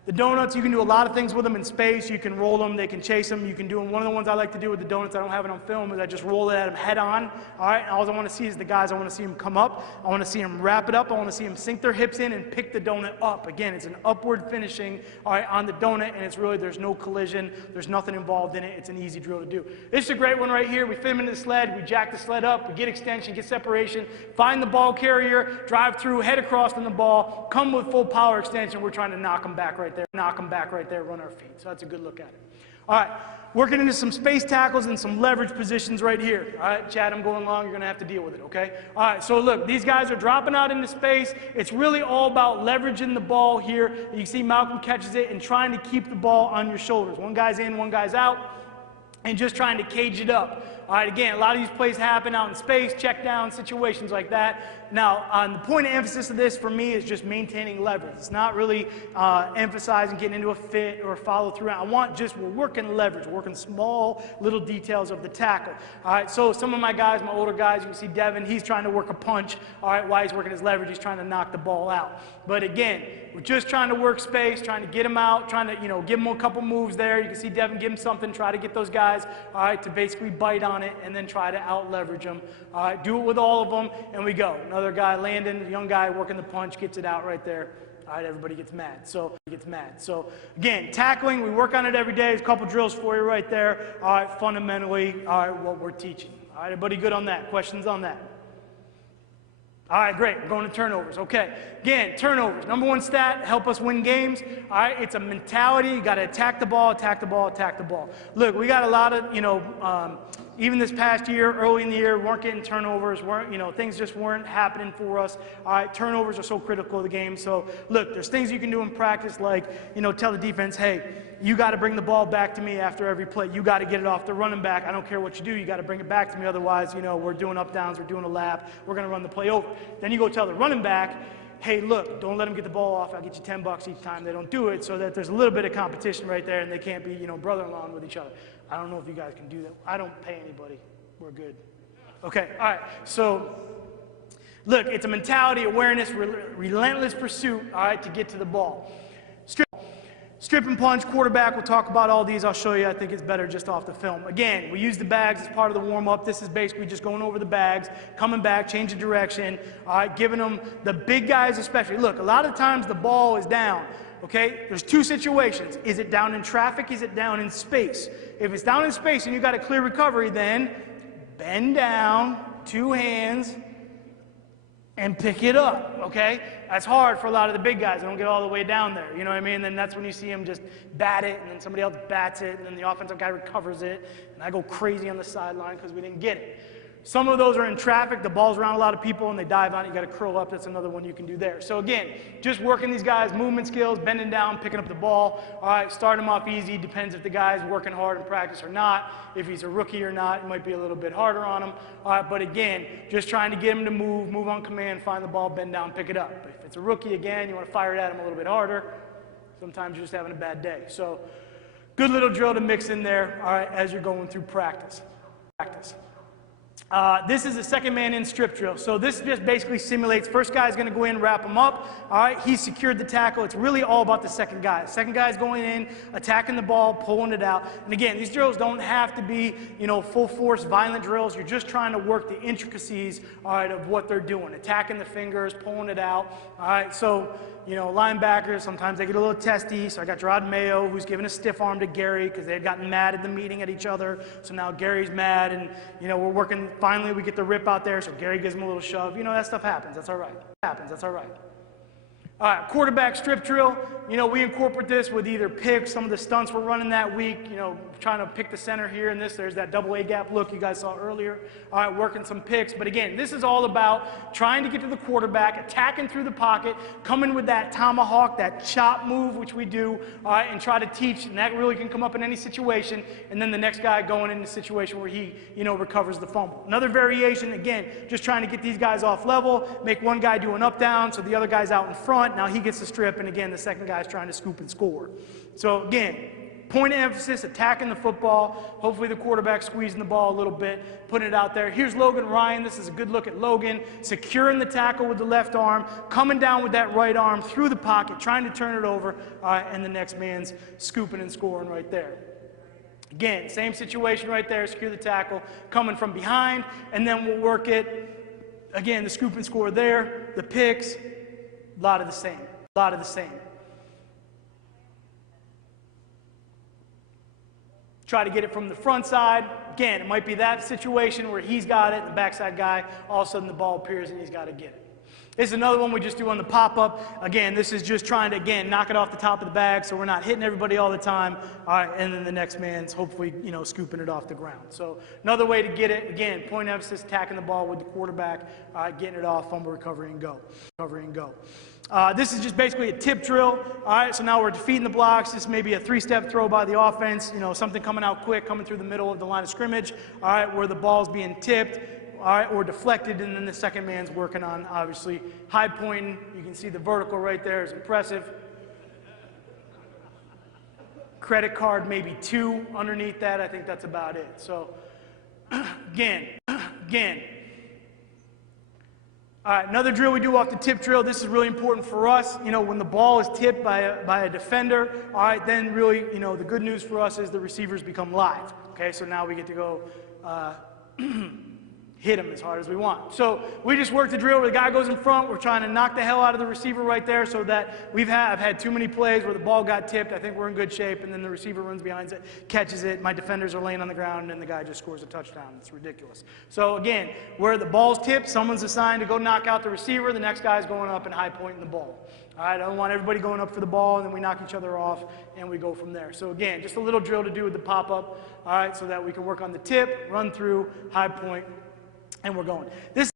The donuts, you can do a lot of things with them in space. You can roll them, they can chase them. You can do them. One of the ones I like to do with the donuts, I don't have it on film, is I just roll it at them head on. All right, and all I want to see is the guys, I want to see them come up. I want to see them wrap it up. I want to see them sink their hips in and pick the donut up. Again, it's an upward finishing, all right, on the donut, and it's really, there's no collision. There's nothing involved in it. It's an easy drill to do. This is a great one right here. We fit them into the sled. We jack the sled up. We get extension, get separation, find the ball carrier, drive through, head across on the ball, come with full power extension. We're trying to knock them back right there. Knock them back right there, run our feet. So that's a good look at it. All right, working into some space tackles and some leverage positions right here. All right, Chad, I'm going long. You're going to have to deal with it, okay? All right, so look, these guys are dropping out into space. It's really all about leveraging the ball here. You see Malcolm catches it and trying to keep the ball on your shoulders. One guy's in, one guy's out, and just trying to cage it up. All right, again, a lot of these plays happen out in space, check down, situations like that. Now, the point of emphasis of this for me is just maintaining leverage. It's not really emphasizing getting into a fit or a follow through. We're working leverage, working small little details of the tackle. All right, so some of my guys, my older guys, you can see Devin, he's trying to work a punch. All right, while he's working his leverage, he's trying to knock the ball out. But again, we're just trying to work space, trying to get him out, trying to, give him a couple moves there. You can see Devin give him something, try to get those guys, all right, to basically bite on it and then try to out leverage them. All right, do it with all of them, and we go. Another guy, Landon, young guy working the punch, gets it out right there. All right, everybody gets mad. So again, tackling, we work on it every day. There's a couple drills for you right there. All right, fundamentally, all right, what we're teaching. All right, everybody good on that? Questions on that? All right, great. We're going to turnovers. Okay. Again, turnovers. Number one stat, help us win games. All right, it's a mentality. You got to attack the ball, attack the ball, attack the ball. Look, we got a lot of, even this past year, early in the year, weren't getting turnovers. Things just weren't happening for us. All right, turnovers are so critical of the game. So, look, there's things you can do in practice like, tell the defense, hey, you got to bring the ball back to me after every play. You got to get it off the running back. I don't care what you do. You got to bring it back to me. Otherwise, we're doing up downs. We're doing a lap. We're going to run the play over. Then you go tell the running back, hey, look, don't let them get the ball off. I'll get you $10 each time they don't do it, so that there's a little bit of competition right there and they can't be, brother-in-law with each other. I don't know if you guys can do that. I don't pay anybody. We're good. Okay, all right. So, look, it's a mentality, awareness, relentless pursuit, all right, to get to the ball. Strip and punch, quarterback, we'll talk about all these. I'll show you. I think it's better just off the film. Again, we use the bags as part of the warm-up. This is basically just going over the bags, coming back, change the direction, all right, giving them the big guys especially. Look, a lot of times the ball is down, okay? There's two situations. Is it down in traffic? Is it down in space? If it's down in space and you got a clear recovery, then bend down, two hands, and pick it up, okay? That's hard for a lot of the big guys. They don't get all the way down there, you know what I mean? And then that's when you see them just bat it, and then somebody else bats it, and then the offensive guy recovers it, and I go crazy on the sideline because we didn't get it. Some of those are in traffic. The ball's around a lot of people, and they dive on it. You got to curl up. That's another one you can do there. So again, just working these guys' movement skills, bending down, picking up the ball. All right, start him off easy. Depends if the guy's working hard in practice or not. If he's a rookie or not, it might be a little bit harder on him. All right, but again, just trying to get him to move on command, find the ball, bend down, pick it up. But if it's a rookie, again, you want to fire it at him a little bit harder. Sometimes you're just having a bad day. So good little drill to mix in there, all right, as you're going through practice. This is a second man in strip drill. So this just basically simulates, first guy's going to go in, wrap him up. All right, he secured the tackle. It's really all about the second guy. Second guy's going in, attacking the ball, pulling it out. And again, these drills don't have to be, you know, full force, violent drills. You're just trying to work the intricacies, all right, of what they're doing. Attacking the fingers, pulling it out. All right, so, you know, linebackers, sometimes they get a little testy. So I got Gerard Mayo, who's giving a stiff arm to Gary because they had gotten mad at the meeting at each other. So now Gary's mad, and, you know, we're working, finally we get the rip out there, so Gary gives him a little shove. You know, that stuff happens. That's all right. That's all right. All right, quarterback strip drill. You know, we incorporate this with either picks, some of the stunts we're running that week, you know, trying to pick the center here and this. There's that double A gap look you guys saw earlier. All right, working some picks. But again, this is all about trying to get to the quarterback, attacking through the pocket, coming with that tomahawk, that chop move, which we do, all right, and try to teach. And that really can come up in any situation. And then the next guy going in the situation where he, you know, recovers the fumble. Another variation, again, just trying to get these guys off level, make one guy do an up down so the other guy's out in front. Now he gets the strip, and again, the second guy's trying to scoop and score. So again, point of emphasis, attacking the football. Hopefully the quarterback squeezing the ball a little bit, putting it out there. Here's Logan Ryan. This is a good look at Logan, securing the tackle with the left arm, coming down with that right arm through the pocket, trying to turn it over, and the next man's scooping and scoring right there. Again, same situation right there, secure the tackle, coming from behind, and then we'll work it. Again, the scoop and score there, the picks, a lot of the same. Try to get it from the front side. Again, it might be that situation where he's got it, and the backside guy, all of a sudden the ball appears and he's got to get it. This is another one we just do on the pop-up. Again, this is just trying to, again, knock it off the top of the bag so we're not hitting everybody all the time. All right, and then the next man's hopefully, you know, scooping it off the ground. So another way to get it, again, point of emphasis, attacking the ball with the quarterback, getting it off, fumble, recovery, and go. This is just basically a tip drill. All right, so now we're defeating the blocks. This may be a three-step throw by the offense, you know, something coming out quick, coming through the middle of the line of scrimmage, all right, where the ball's being tipped, all right, or deflected, and then the second man's working on, obviously, high pointing. You can see the vertical right there is impressive. Credit card, maybe 2 underneath that. I think that's about it. So, again. All right, another drill we do off the tip drill. This is really important for us. You know, when the ball is tipped by a defender, all right, then really, you know, the good news for us is the receivers become live. Okay, so now we get to go hit him as hard as we want. So we just work the drill where the guy goes in front. We're trying to knock the hell out of the receiver right there so that I've had too many plays where the ball got tipped. I think we're in good shape, and then the receiver runs behind it, catches it. My defenders are laying on the ground, and then the guy just scores a touchdown. It's ridiculous. So again, where the ball's tipped, someone's assigned to go knock out the receiver. The next guy's going up and high pointing the ball. All right, I don't want everybody going up for the ball, and then we knock each other off, and we go from there. So again, just a little drill to do with the pop-up, all right, so that we can work on the tip, run through, high point, and we're going. This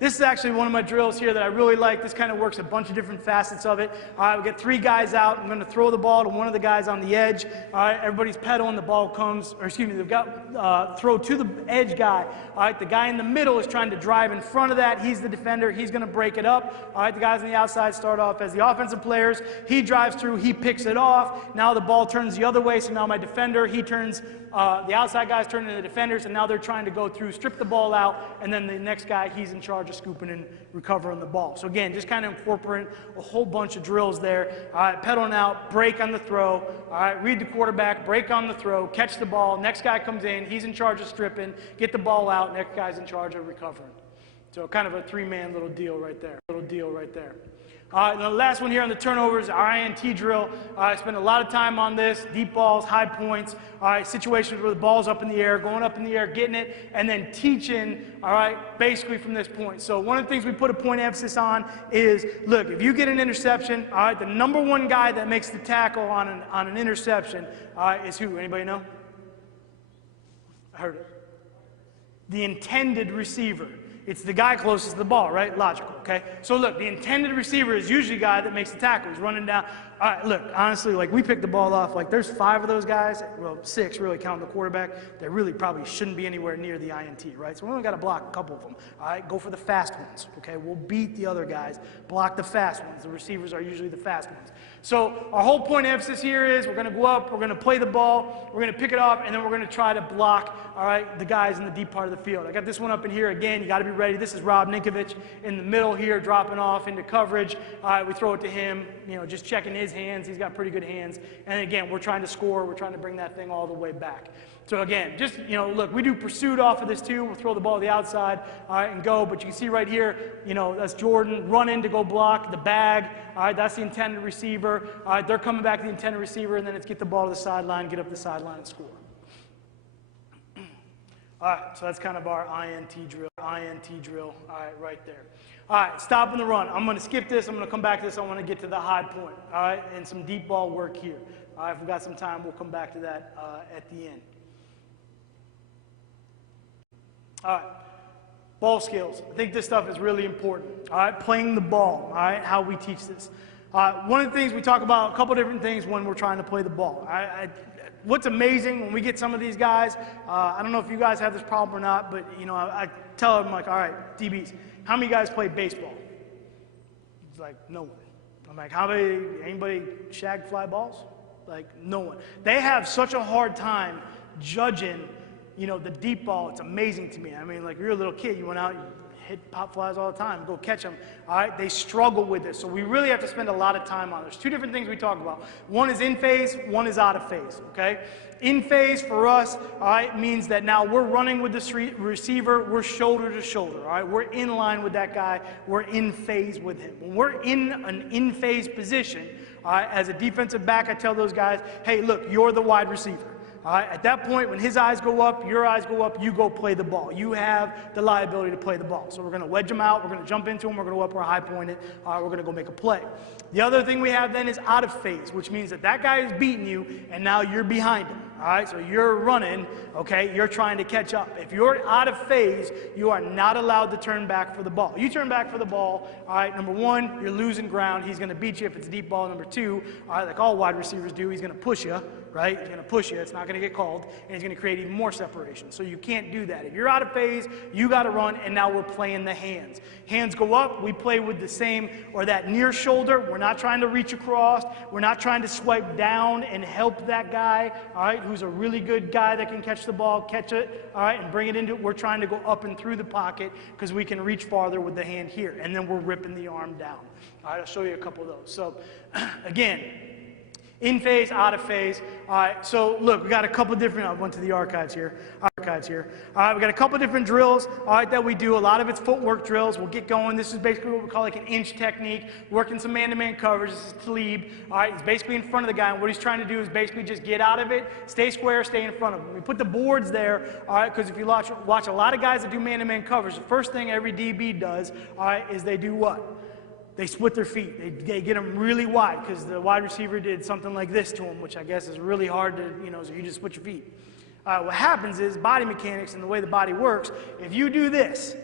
is actually one of my drills here that I really like. This kind of works a bunch of different facets of it. All right, we get 3 guys out. I'm going to throw the ball to one of the guys on the edge. All right, everybody's pedaling. The ball comes, or excuse me, they've got throw to the edge guy. All right, the guy in the middle is trying to drive in front of that. He's the defender. He's going to break it up. All right, the guys on the outside start off as the offensive players. He drives through. He picks it off. Now the ball turns the other way, so now my defender, he turns, the outside guys turn into the defenders, and now they're trying to go through, strip the ball out, and then the next guy, he's in charge of scooping and recovering the ball. So again, just kind of incorporating a whole bunch of drills there. All right, pedaling out, break on the throw. All right, read the quarterback, break on the throw, catch the ball. Next guy comes in, he's in charge of stripping, get the ball out. Next guy's in charge of recovering. So kind of a three-man little deal right there. And the last one here on the turnovers, our INT drill. I spend a lot of time on this, deep balls, high points, situations where the ball's up in the air, going up in the air, getting it, and then teaching, basically from this point. So one of the things we put a point of emphasis on is, look, if you get an interception, the number one guy that makes the tackle on an interception is who? Anybody know? I heard it. The intended receiver. It's the guy closest to the ball, right? Logical, okay? So look, the intended receiver is usually the guy that makes the tackle. He's running down. All right, look, honestly, like we picked the ball off. Like there's 5 of those guys, well, 6 really counting the quarterback, that really probably shouldn't be anywhere near the INT, right? So we only got to block a couple of them. All right, go for the fast ones, okay? We'll beat the other guys. Block the fast ones. The receivers are usually the fast ones. So our whole point of emphasis here is we're going to go up, we're going to play the ball, we're going to pick it up, and then we're going to try to block, the guys in the deep part of the field. I got this one up in here. Again, you got to be ready. This is Rob Ninkovich in the middle here, dropping off into coverage. We throw it to him, just checking his hands. He's got pretty good hands. And again, we're trying to score. We're trying to bring that thing all the way back. So again, just, look, we do pursuit off of this too. We'll throw the ball to the outside, and go. But you can see right here, that's Jordan running to go block the bag. That's the intended receiver. They're coming back to the intended receiver, and then it's get the ball to the sideline, get up the sideline, and score. All right, so that's kind of our INT drill, right there. All right, stopping the run. I'm going to skip this. I'm going to come back to this. I want to get to the high point, and some deep ball work here. If we've got some time, we'll come back to that at the end. All right, ball skills. I think this stuff is really important. Playing the ball, how we teach this. One of the things we talk about, a couple different things when we're trying to play the ball. What's amazing when we get some of these guys, I don't know if you guys have this problem or not, but I tell them, like, all right, DBs, how many guys play baseball? It's like, no one. I'm like, anybody shag fly balls? Like, no one. They have such a hard time judging, the deep ball. It's amazing to me. I mean, like, you're a little kid, you went out, you hit pop flies all the time, go catch them. They struggle with this. So we really have to spend a lot of time on it. There's 2 different things we talk about. One is in phase, one is out of phase, okay? In phase for us, means that now we're running with the receiver, we're shoulder to shoulder, We're in line with that guy, we're in phase with him. When we're in an in-phase position, as a defensive back, I tell those guys, hey, look, you're the wide receiver. At that point, when his eyes go up, your eyes go up, you go play the ball. You have the liability to play the ball. So we're going to wedge him out, we're going to jump into him, we're going to go up or high point it, we're going to go make a play. The other thing we have then is out of phase, which means that guy is beating you, and now you're behind him. So you're running, okay? You're trying to catch up. If you're out of phase, you are not allowed to turn back for the ball. You turn back for the ball, number 1, you're losing ground. He's going to beat you if it's a deep ball. Number 2, like all wide receivers do, he's going to push you, right? He's going to push you. It's not going to get called, and he's going to create even more separation. So you can't do that. If you're out of phase, you got to run, and now we're playing the hands. Hands go up. We play with the same, or that near shoulder. We're not trying to reach across. We're not trying to swipe down and help that guy, who's a really good guy that can catch the ball, catch it, and bring it into it. We're trying to go up and through the pocket because we can reach farther with the hand here, and then we're ripping the arm down. I'll show you a couple of those. So, again, in phase, out of phase. So look, we got a couple different, I went to the archives here. We got a couple different drills, that we do. A lot of it's footwork drills. We'll get going. This is basically what we call like an inch technique, working some man-to-man coverage. This is Talib. He's basically in front of the guy, and what he's trying to do is basically just get out of it, stay square, stay in front of him. We put the boards there, because if you watch a lot of guys that do man-to-man coverage, the first thing every DB does, is they do what? They split their feet. They get them really wide because the wide receiver did something like this to him, which I guess is really hard to, so you just split your feet. What happens is body mechanics and the way the body works, if you do this,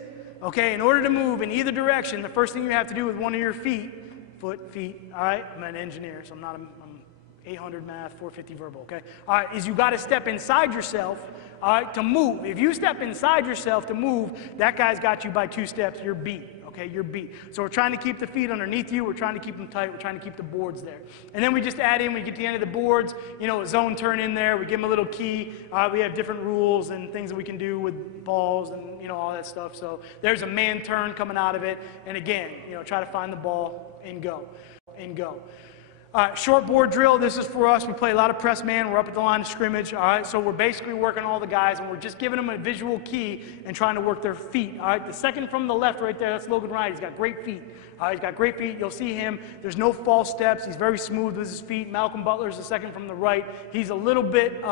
okay, in order to move in either direction, the first thing you have to do with one of your feet, feet, I'm an engineer, so I'm 800 math, 450 verbal, okay? Is you got to step inside yourself, to move. If you step inside yourself to move, that guy's got you by 2 steps, you're beat. Okay, you're beat. So we're trying to keep the feet underneath you. We're trying to keep them tight. We're trying to keep the boards there. And then we just add in, when we get to the end of the boards, a zone turn in there. We give them a little key. We have different rules and things that we can do with balls and, all that stuff. So there's a man turn coming out of it. And again, try to find the ball and go. All right, short board drill, this is for us. We play a lot of press man. We're up at the line of scrimmage, all right? So we're basically working all the guys, and we're just giving them a visual key and trying to work their feet, all right? The second from the left right there, that's Logan Wright. He's got great feet. He's got great feet. You'll see him. There's no false steps. He's very smooth with his feet. Malcolm Butler's the second from the right. He's a little bit,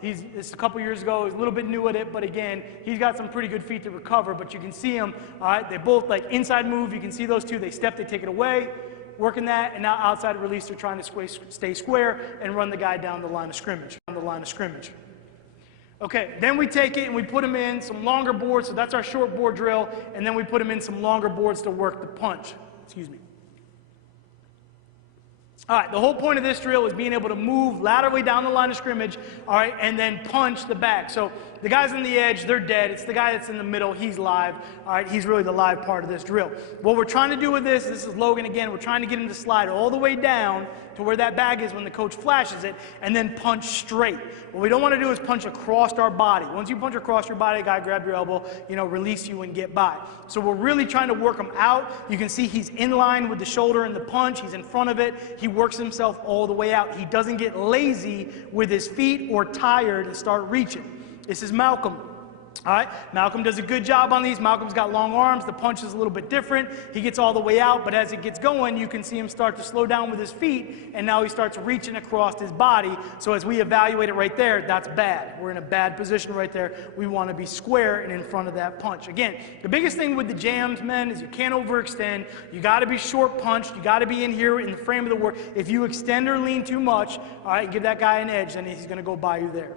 it's a couple years ago. He's a little bit new at it, but again, he's got some pretty good feet to recover, but you can see him, all right? They both like inside move. You can see those two. They step, they take it away. Working that, and now outside release, they're trying to stay square and run the guy down the line of scrimmage. Okay, then we take it and we put him in some longer boards, so that's our short board drill, and then we put him in some longer boards to work the punch. Excuse me. All right, the whole point of this drill is being able to move laterally down the line of scrimmage, all right, and then punch the back. So the guys on the edge, they're dead. It's the guy that's in the middle, he's live. All right, he's really the live part of this drill. What we're trying to do with this is Logan again, we're trying to get him to slide all the way down to where that bag is when the coach flashes it, and then punch straight. What we don't want to do is punch across our body. Once you punch across your body, guy grab your elbow, release you and get by. So we're really trying to work him out. You can see he's in line with the shoulder and the punch. He's in front of it. He works himself all the way out. He doesn't get lazy with his feet or tired and start reaching. This is Malcolm. All right, Malcolm does a good job on these. Malcolm's got long arms. The punch is a little bit different. He gets all the way out, but as it gets going, you can see him start to slow down with his feet, and now he starts reaching across his body. So as we evaluate it right there, that's bad. We're in a bad position right there. We want to be square and in front of that punch. Again, the biggest thing with the jams, men, is you can't overextend. You got to be short punched. You got to be in here in the frame of the work. If you extend or lean too much, all right, give that guy an edge, then he's going to go by you there.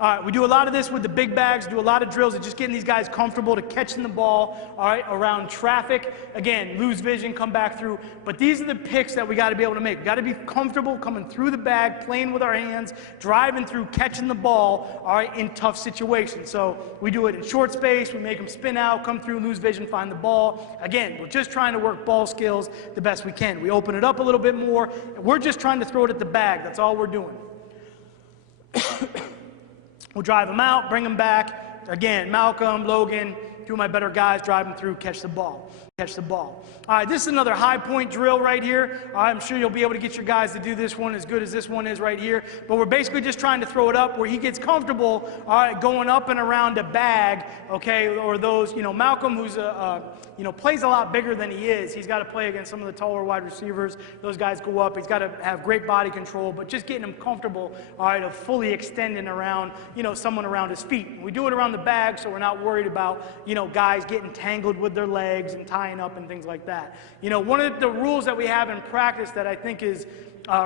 All right, we do a lot of this with the big bags, do a lot of drills of just getting these guys comfortable to catching the ball, all right, around traffic. Again, lose vision, come back through. But these are the picks that we got to be able to make. We got to be comfortable coming through the bag, playing with our hands, driving through, catching the ball, all right, in tough situations. So we do it in short space. We make them spin out, come through, lose vision, find the ball. Again, we're just trying to work ball skills the best we can. We open it up a little bit more. We're just trying to throw it at the bag. That's all we're doing. We'll drive them out, bring them back. Again, Malcolm, Logan, two of my better guys, drive them through, catch the ball. All right, this is another high point drill right here. I'm sure you'll be able to get your guys to do this one as good as this one is right here. But we're basically just trying to throw it up where he gets comfortable, all right, going up and around a bag, okay, or those, Malcolm, who's plays a lot bigger than he is. He's got to play against some of the taller wide receivers. Those guys go up. He's got to have great body control, but just getting him comfortable, all right, of fully extending around, someone around his feet. We do it around the bag, so we're not worried about, guys getting tangled with their legs and tying up and things like that. One of the rules that we have in practice that I think is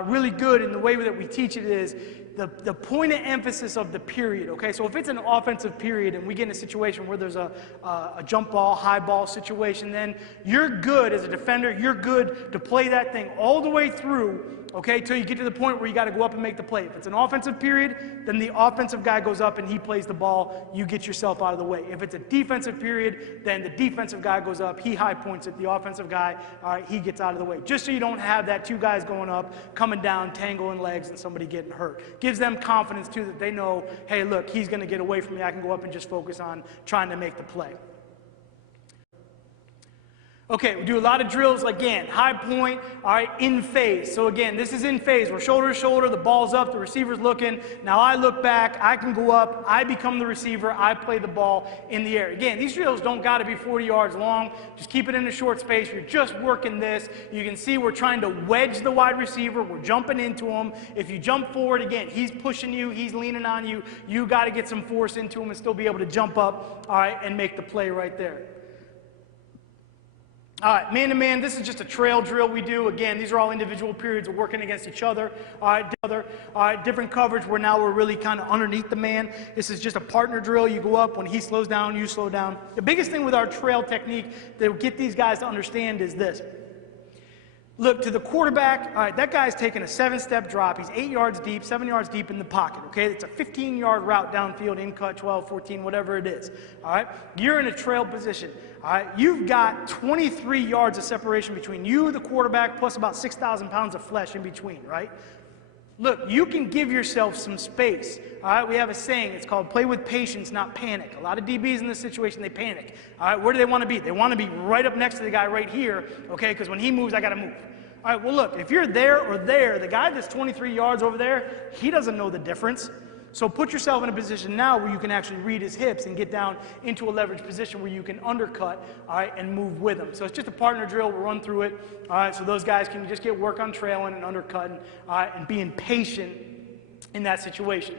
really good in the way that we teach it is the point of emphasis of the period, okay? So if it's an offensive period and we get in a situation where there's a jump ball, high ball situation, then you're good as a defender, you're good to play that thing all the way through, okay, till you get to the point where you got to go up and make the play. If it's an offensive period, then the offensive guy goes up and he plays the ball, you get yourself out of the way. If it's a defensive period, then the defensive guy goes up, he high points it, the offensive guy, all right, he gets out of the way. Just so you don't have that two guys going up, coming down, tangling legs, and somebody getting hurt. Gives them confidence, too, that they know, hey, look, he's going to get away from me. I can go up and just focus on trying to make the play. Okay, we do a lot of drills, again, high point, all right, in phase. So again, this is in phase. We're shoulder to shoulder, the ball's up, the receiver's looking. Now I look back, I can go up, I become the receiver, I play the ball in the air. Again, these drills don't got to be 40 yards long. Just keep it in a short space. You're just working this. You can see we're trying to wedge the wide receiver. We're jumping into him. If you jump forward, again, he's pushing you, he's leaning on you. You got to get some force into him and still be able to jump up, all right, and make the play right there. All right, man-to-man, this is just a trail drill we do. Again, these are all individual periods. We're working against each other. All right, different coverage where now we're really kind of underneath the man. This is just a partner drill. You go up. When he slows down, you slow down. The biggest thing with our trail technique that will get these guys to understand is this. Look, to the quarterback, all right, that guy's taking a 7-step drop. He's 8 yards deep, 7 yards deep in the pocket, okay? It's a 15-yard route downfield, in cut, 12, 14, whatever it is, all right? You're in a trail position, all right? You've got 23 yards of separation between you, the quarterback, plus about 6,000 pounds of flesh in between, right? Look, you can give yourself some space, all right? We have a saying, it's called play with patience, not panic. A lot of DBs in this situation, they panic, all right? Where do they want to be? They want to be right up next to the guy right here, okay? Because when he moves, I got to move. All right, well, look, if you're there or there, the guy that's 23 yards over there, he doesn't know the difference. So put yourself in a position now where you can actually read his hips and get down into a leverage position where you can undercut, all right, and move with him. So it's just a partner drill. We'll run through it, all right, so those guys can just get work on trailing and undercutting, all right, and being patient in that situation.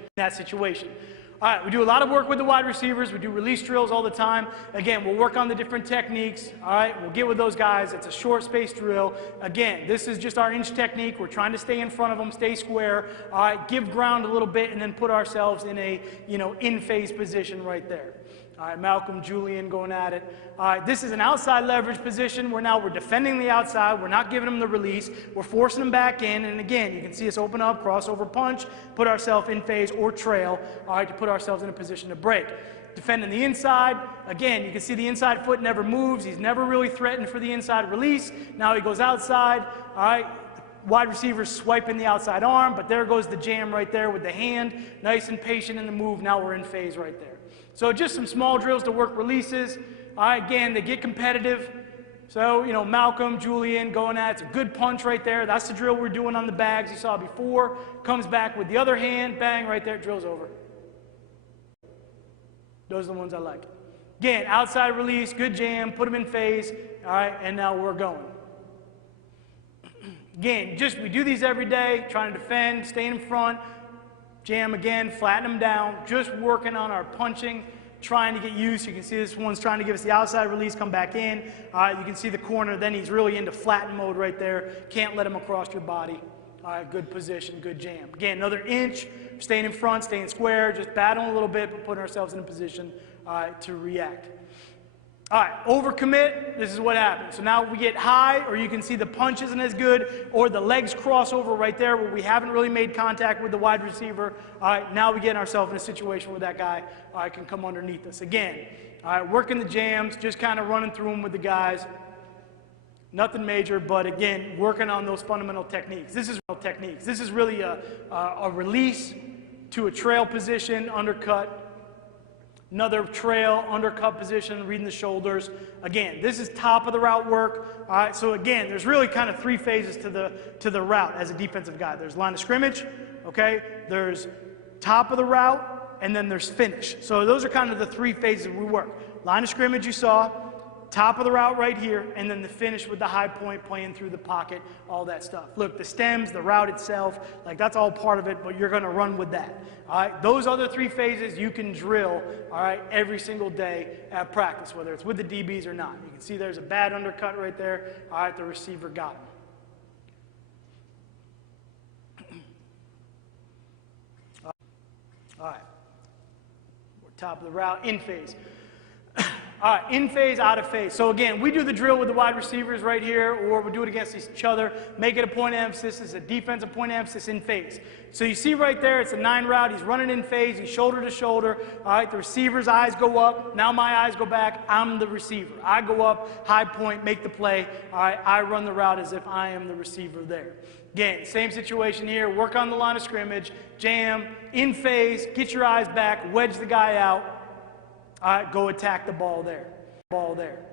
All right, we do a lot of work with the wide receivers. We do release drills all the time. Again, we'll work on the different techniques. All right, we'll get with those guys. It's a short space drill. Again, this is just our inch technique. We're trying to stay in front of them, stay square. All right, give ground a little bit, and then put ourselves in a, in-phase position right there. All right, Malcolm, Julian going at it. All right, this is an outside leverage position where now we're defending the outside. We're not giving them the release. We're forcing them back in. And again, you can see us open up, crossover punch, put ourselves in phase or trail, all right, to put ourselves in a position to break. Defending the inside. Again, you can see the inside foot never moves. He's never really threatened for the inside release. Now he goes outside. All right. Wide receiver swiping the outside arm, but there goes the jam right there with the hand. Nice and patient in the move. Now we're in phase right there. So just some small drills to work releases. All right, again, they get competitive. So, Malcolm, Julian going at it. It's a good punch right there. That's the drill we're doing on the bags you saw before. Comes back with the other hand, bang, right there, drill's over. Those are the ones I like. Again, outside release, good jam, put them in phase. All right, and now we're going. Again, we do these every day, trying to defend, staying in front. Jam again, flatten them down, just working on our punching, trying to get used. You can see this one's trying to give us the outside release, come back in. You can see the corner, then he's really into flatten mode right there. Can't let him across your body. All right, good position, good jam. Again, another inch, staying in front, staying square, just battling a little bit, but putting ourselves in a position to react. All right, overcommit, this is what happens. So now we get high, or you can see the punch isn't as good, or the legs cross over right there where we haven't really made contact with the wide receiver. All right, now we get ourselves in a situation where that guy can come underneath us. Again, all right, working the jams, just kind of running through them with the guys. Nothing major, but again, working on those fundamental techniques. This is really a release to a trail position, undercut. Another trail, undercut position, reading the shoulders. Again, this is top of the route work. All right, so again, there's really kind of three phases to the route as a defensive guy. There's line of scrimmage, okay? There's top of the route, and then there's finish. So those are kind of the three phases we work. Line of scrimmage you saw, top of the route right here, and then the finish with the high point, playing through the pocket, all that stuff. Look, the stems, the route itself, that's all part of it, but you're going to run with that. All right, those other three phases you can drill, all right, every single day at practice, whether it's with the DBs or not. You can see there's a bad undercut right there. All right, the receiver got him. All right, we're top of the route, in phase. All right, in phase, out of phase. So again, we do the drill with the wide receivers right here, or we do it against each other. Make it a point of emphasis. It's a defensive point of emphasis in phase. So you see right there, it's a 9 route. He's running in phase. He's shoulder to shoulder. All right, the receiver's eyes go up. Now my eyes go back. I'm the receiver. I go up, high point, make the play. All right, I run the route as if I am the receiver there. Again, same situation here. Work on the line of scrimmage. Jam, in phase, get your eyes back, wedge the guy out. All right, go attack the ball there.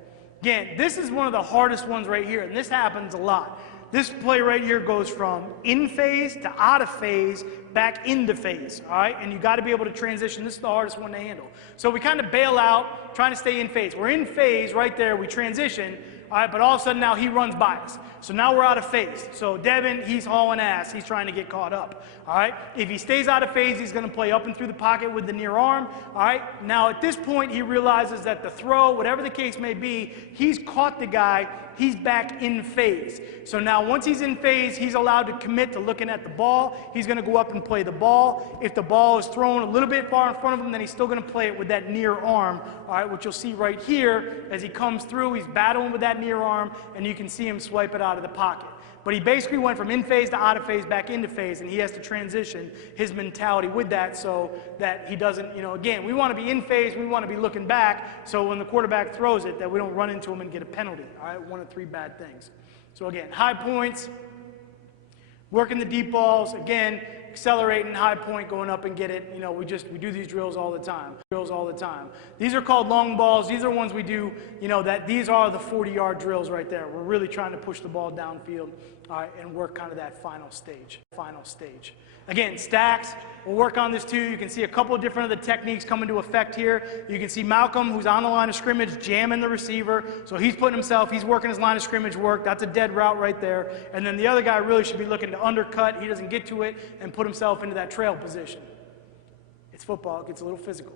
Again, this is one of the hardest ones right here, and this happens a lot. This play right here goes from in phase to out of phase, back into phase, all right? And you got to be able to transition. This is the hardest one to handle. So we kind of bail out, trying to stay in phase. We're in phase right there. We transition, all right, but all of a sudden now he runs by us. So now we're out of phase. So Devin, he's hauling ass. He's trying to get caught up, all right? If he stays out of phase, he's going to play up and through the pocket with the near arm, all right? Now at this point, he realizes that the throw, whatever the case may be, he's caught the guy. He's back in phase. So now once he's in phase, he's allowed to commit to looking at the ball. He's going to go up and play the ball. If the ball is thrown a little bit far in front of him, then he's still going to play it with that near arm, all right, which you'll see right here as he comes through. He's battling with that near arm, and you can see him swipe it out of the pocket. But he basically went from in phase to out of phase, back into phase, and he has to transition his mentality with that so that he doesn't, again, we want to be in phase, we want to be looking back, so when the quarterback throws it, that we don't run into him and get a penalty, all right, one of 3 bad things. So again, high points, working the deep balls, again, accelerating, high point, going up and get it. We do these drills all the time. These are called long balls. These are ones we do, these are the 40-yard drills right there. We're really trying to push the ball downfield. all right, and work kind of that final stage. Again, stacks, we'll work on this too. You can see a couple of different of the techniques come into effect here. You can see Malcolm, who's on the line of scrimmage, jamming the receiver. So he's putting himself, he's working his line of scrimmage work. That's a dead route right there. And then the other guy really should be looking to undercut. He doesn't get to it and put himself into that trail position. It's football, it gets a little physical.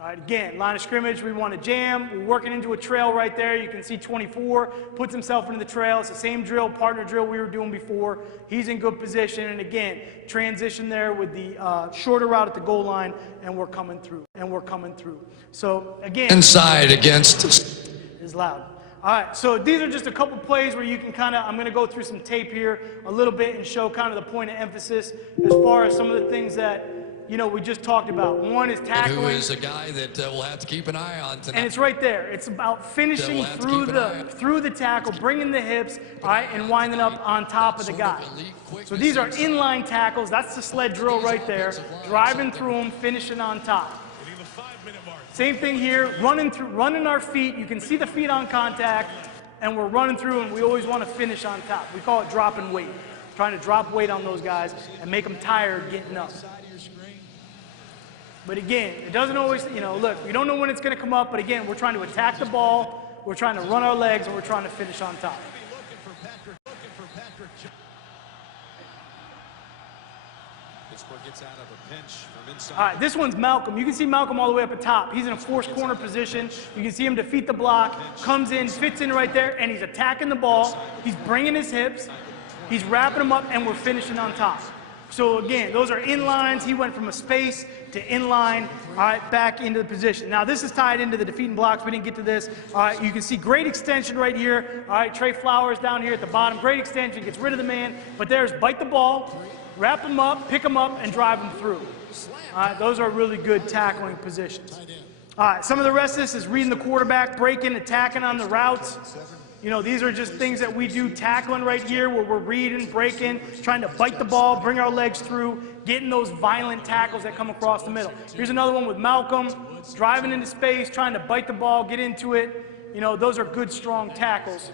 All right, again, line of scrimmage, we want to jam. We're working into a trail right there. You can see 24 puts himself into the trail. It's the same drill, partner drill we were doing before. He's in good position. And again, transition there with the shorter route at the goal line, and we're coming through. So again, inside against is loud. All right, so these are just a couple plays where you can kind of, I'm going to go through some tape here a little bit and show kind of the point of emphasis as far as some of the things that, you know, we just talked about. One is tackling. Who is a guy that we'll have to keep an eye on tonight. And it's right there. It's about finishing through the tackle, bringing the hips, all right, and winding up on top of the guy. So these are inline tackles. That's the sled drill right there. Driving through them, finishing on top. Same thing here, running our feet. You can see the feet on contact, and we're running through, and we always want to finish on top. We call it dropping weight. Trying to drop weight on those guys and make them tired getting up. But again, it doesn't always, you know, look, we don't know when it's going to come up, but again, we're trying to attack the ball, we're trying to run our legs, and we're trying to finish on top. All right, this one's Malcolm. You can see Malcolm all the way up at top. He's in a forced corner position. You can see him defeat the block, comes in, fits in right there, and he's attacking the ball. He's bringing his hips, he's wrapping them up, and we're finishing on top. So again, those are inlines. He went from a space to inline, all right, back into the position. Now this is tied into the defeating blocks. We didn't get to this. All right, you can see great extension right here. All right, Trey Flowers down here at the bottom. Great extension, gets rid of the man. But there's bite the ball, wrap him up, pick him up, and drive him through. All right, those are really good tackling positions. All right, some of the rest of this is reading the quarterback, breaking, attacking on the routes. You know, these are just things that we do, tackling right here where we're reading, breaking, trying to bite the ball, bring our legs through, getting those violent tackles that come across the middle. Here's another one with Malcolm, driving into space, trying to bite the ball, get into it. You know, those are good, strong tackles.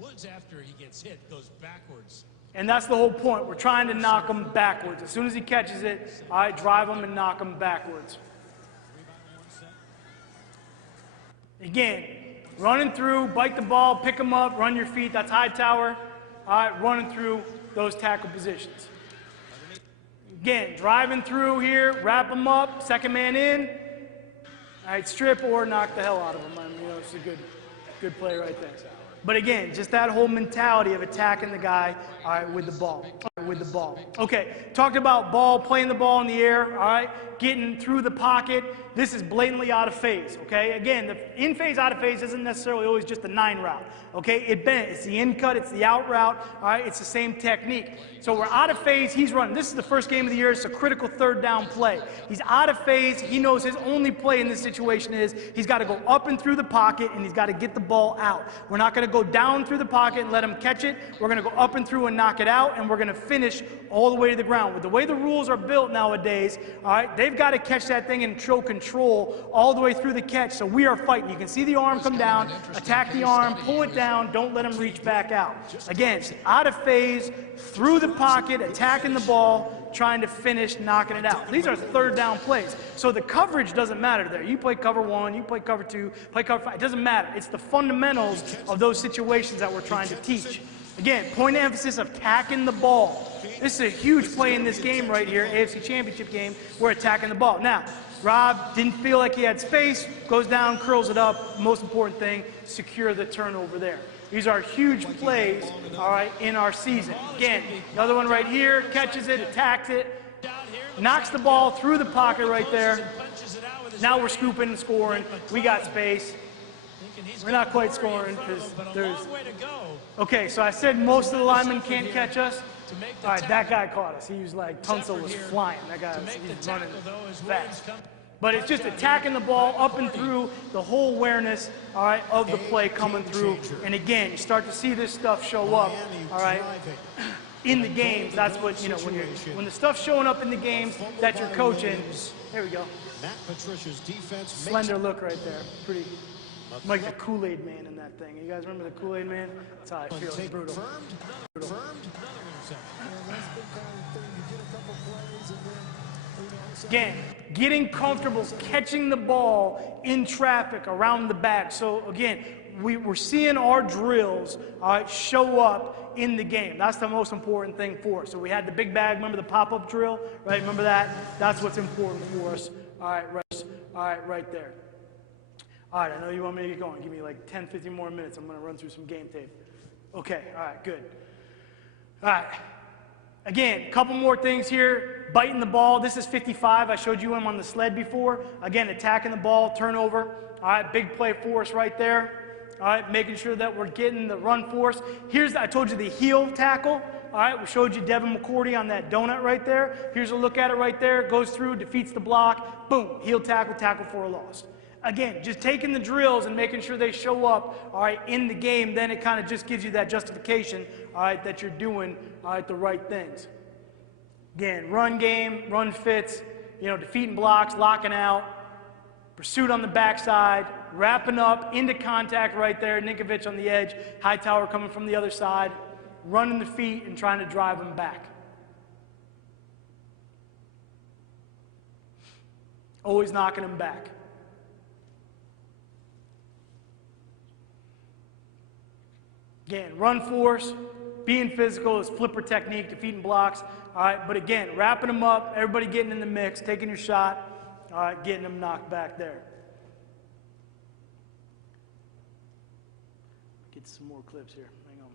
Once after he gets hit, goes backwards. And that's the whole point. We're trying to knock him backwards. As soon as he catches it, I drive him and knock him backwards. Again, running through, bite the ball, pick them up, run your feet. That's high tower. All right, running through those tackle positions. Again, driving through here, wrap them up, second man in. All right, strip or knock the hell out of them. I mean, you know, it's a good play right there. But again, just that whole mentality of attacking the guy, all right, with the ball. Okay, talked about ball, playing the ball in the air, all right, getting through the pocket. This is blatantly out of phase, okay? Again, the in phase, out of phase isn't necessarily always just the 9 route, okay? It's the in cut, it's the out route, all right? It's the same technique. So we're out of phase, he's running. This is the first game of the year, it's a critical third down play. He's out of phase, he knows his only play in this situation is he's got to go up and through the pocket and he's got to get the ball out. We're not going to go down through the pocket and let him catch it. We're going to go up and through and knock it out, and we're going to finish all the way to the ground. With the way the rules are built nowadays, all right, they've got to catch that thing and show control all the way through the catch. So we are fighting. You can see the arm come down, attack the arm, pull it down, don't let him reach back out. Again, out of phase, through the pocket, attacking the ball, trying to finish, knocking it out. These are third down plays. So the coverage doesn't matter there. You play cover 1, you play cover 2, play cover 5. It doesn't matter. It's the fundamentals of those situations that we're trying to teach. Again, point of emphasis of attacking the ball. This is a huge play in this game right here, AFC Championship game. We're attacking the ball. Now, Rob didn't feel like he had space, goes down, curls it up. Most important thing, secure the turnover there. These are huge plays, all right, in our season. Again, another one right here, catches it, attacks it, knocks the ball through the pocket right there. Now we're scooping and scoring. We got space. We're not quite scoring because there's... Okay, so I said most of the linemen can't catch us. All right, that guy caught us. He was like, Tunsil was flying. That guy was running fast. But it's just attacking the ball up and through, the whole awareness, all right, of the play coming through. And again, you start to see this stuff show up, all right, in the games. That's what, you know, when the stuff's showing up in the games that you're coaching. There we go. Slender look right there. Pretty. I'm like the Kool-Aid man in that thing. You guys remember the Kool-Aid man? That's how I feel. It's brutal. Another interception. Again, getting comfortable catching the ball in traffic around the bag. So again, we're seeing our drills show up in the game. That's the most important thing for us. So we had the big bag, remember the pop-up drill, right? Remember that? That's what's important for us. All right, right there. All right, I know you want me to get going. Give me like 10, 15 more minutes. I'm going to run through some game tape. Okay, all right, good. All right. Again, a couple more things here. Biting the ball. This is 55. I showed you him on the sled before. Again, attacking the ball, turnover. All right, big play for us right there. All right, making sure that we're getting the run force. I told you the heel tackle. All right, we showed you Devin McCourty on that donut right there. Here's a look at it right there. Goes through, defeats the block. Boom, heel tackle, tackle for a loss. Again, just taking the drills and making sure they show up, all right, in the game, then it kind of just gives you that justification, all right, that you're doing, all right, the right things. Again, run game, run fits, defeating blocks, locking out, pursuit on the backside, wrapping up into contact right there, Ninkovich on the edge, Hightower coming from the other side, running the feet and trying to drive them back. Always knocking them back. Again, run force, being physical is flipper technique, defeating blocks. All right, but again, wrapping them up, everybody getting in the mix, taking your shot, all right, getting them knocked back there. Get some more clips here. Hang on.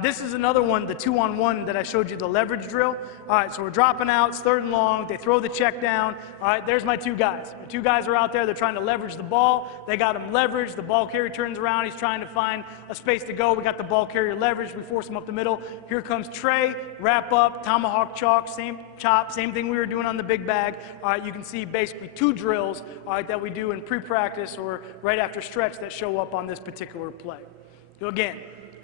This is another one, the 2-on-1 that I showed you, the leverage drill. All right, so we're dropping out, it's 3rd and long. They throw the check down. All right, there's my two guys. My two guys are out there. They're trying to leverage the ball. They got him leveraged. The ball carrier turns around. He's trying to find a space to go. We got the ball carrier leveraged. We force him up the middle. Here comes Trey, wrap up, tomahawk chalk, same chop, same thing we were doing on the big bag. All right, you can see basically 2 drills, all right, that we do in pre-practice or right after stretch that show up on this particular play. So again,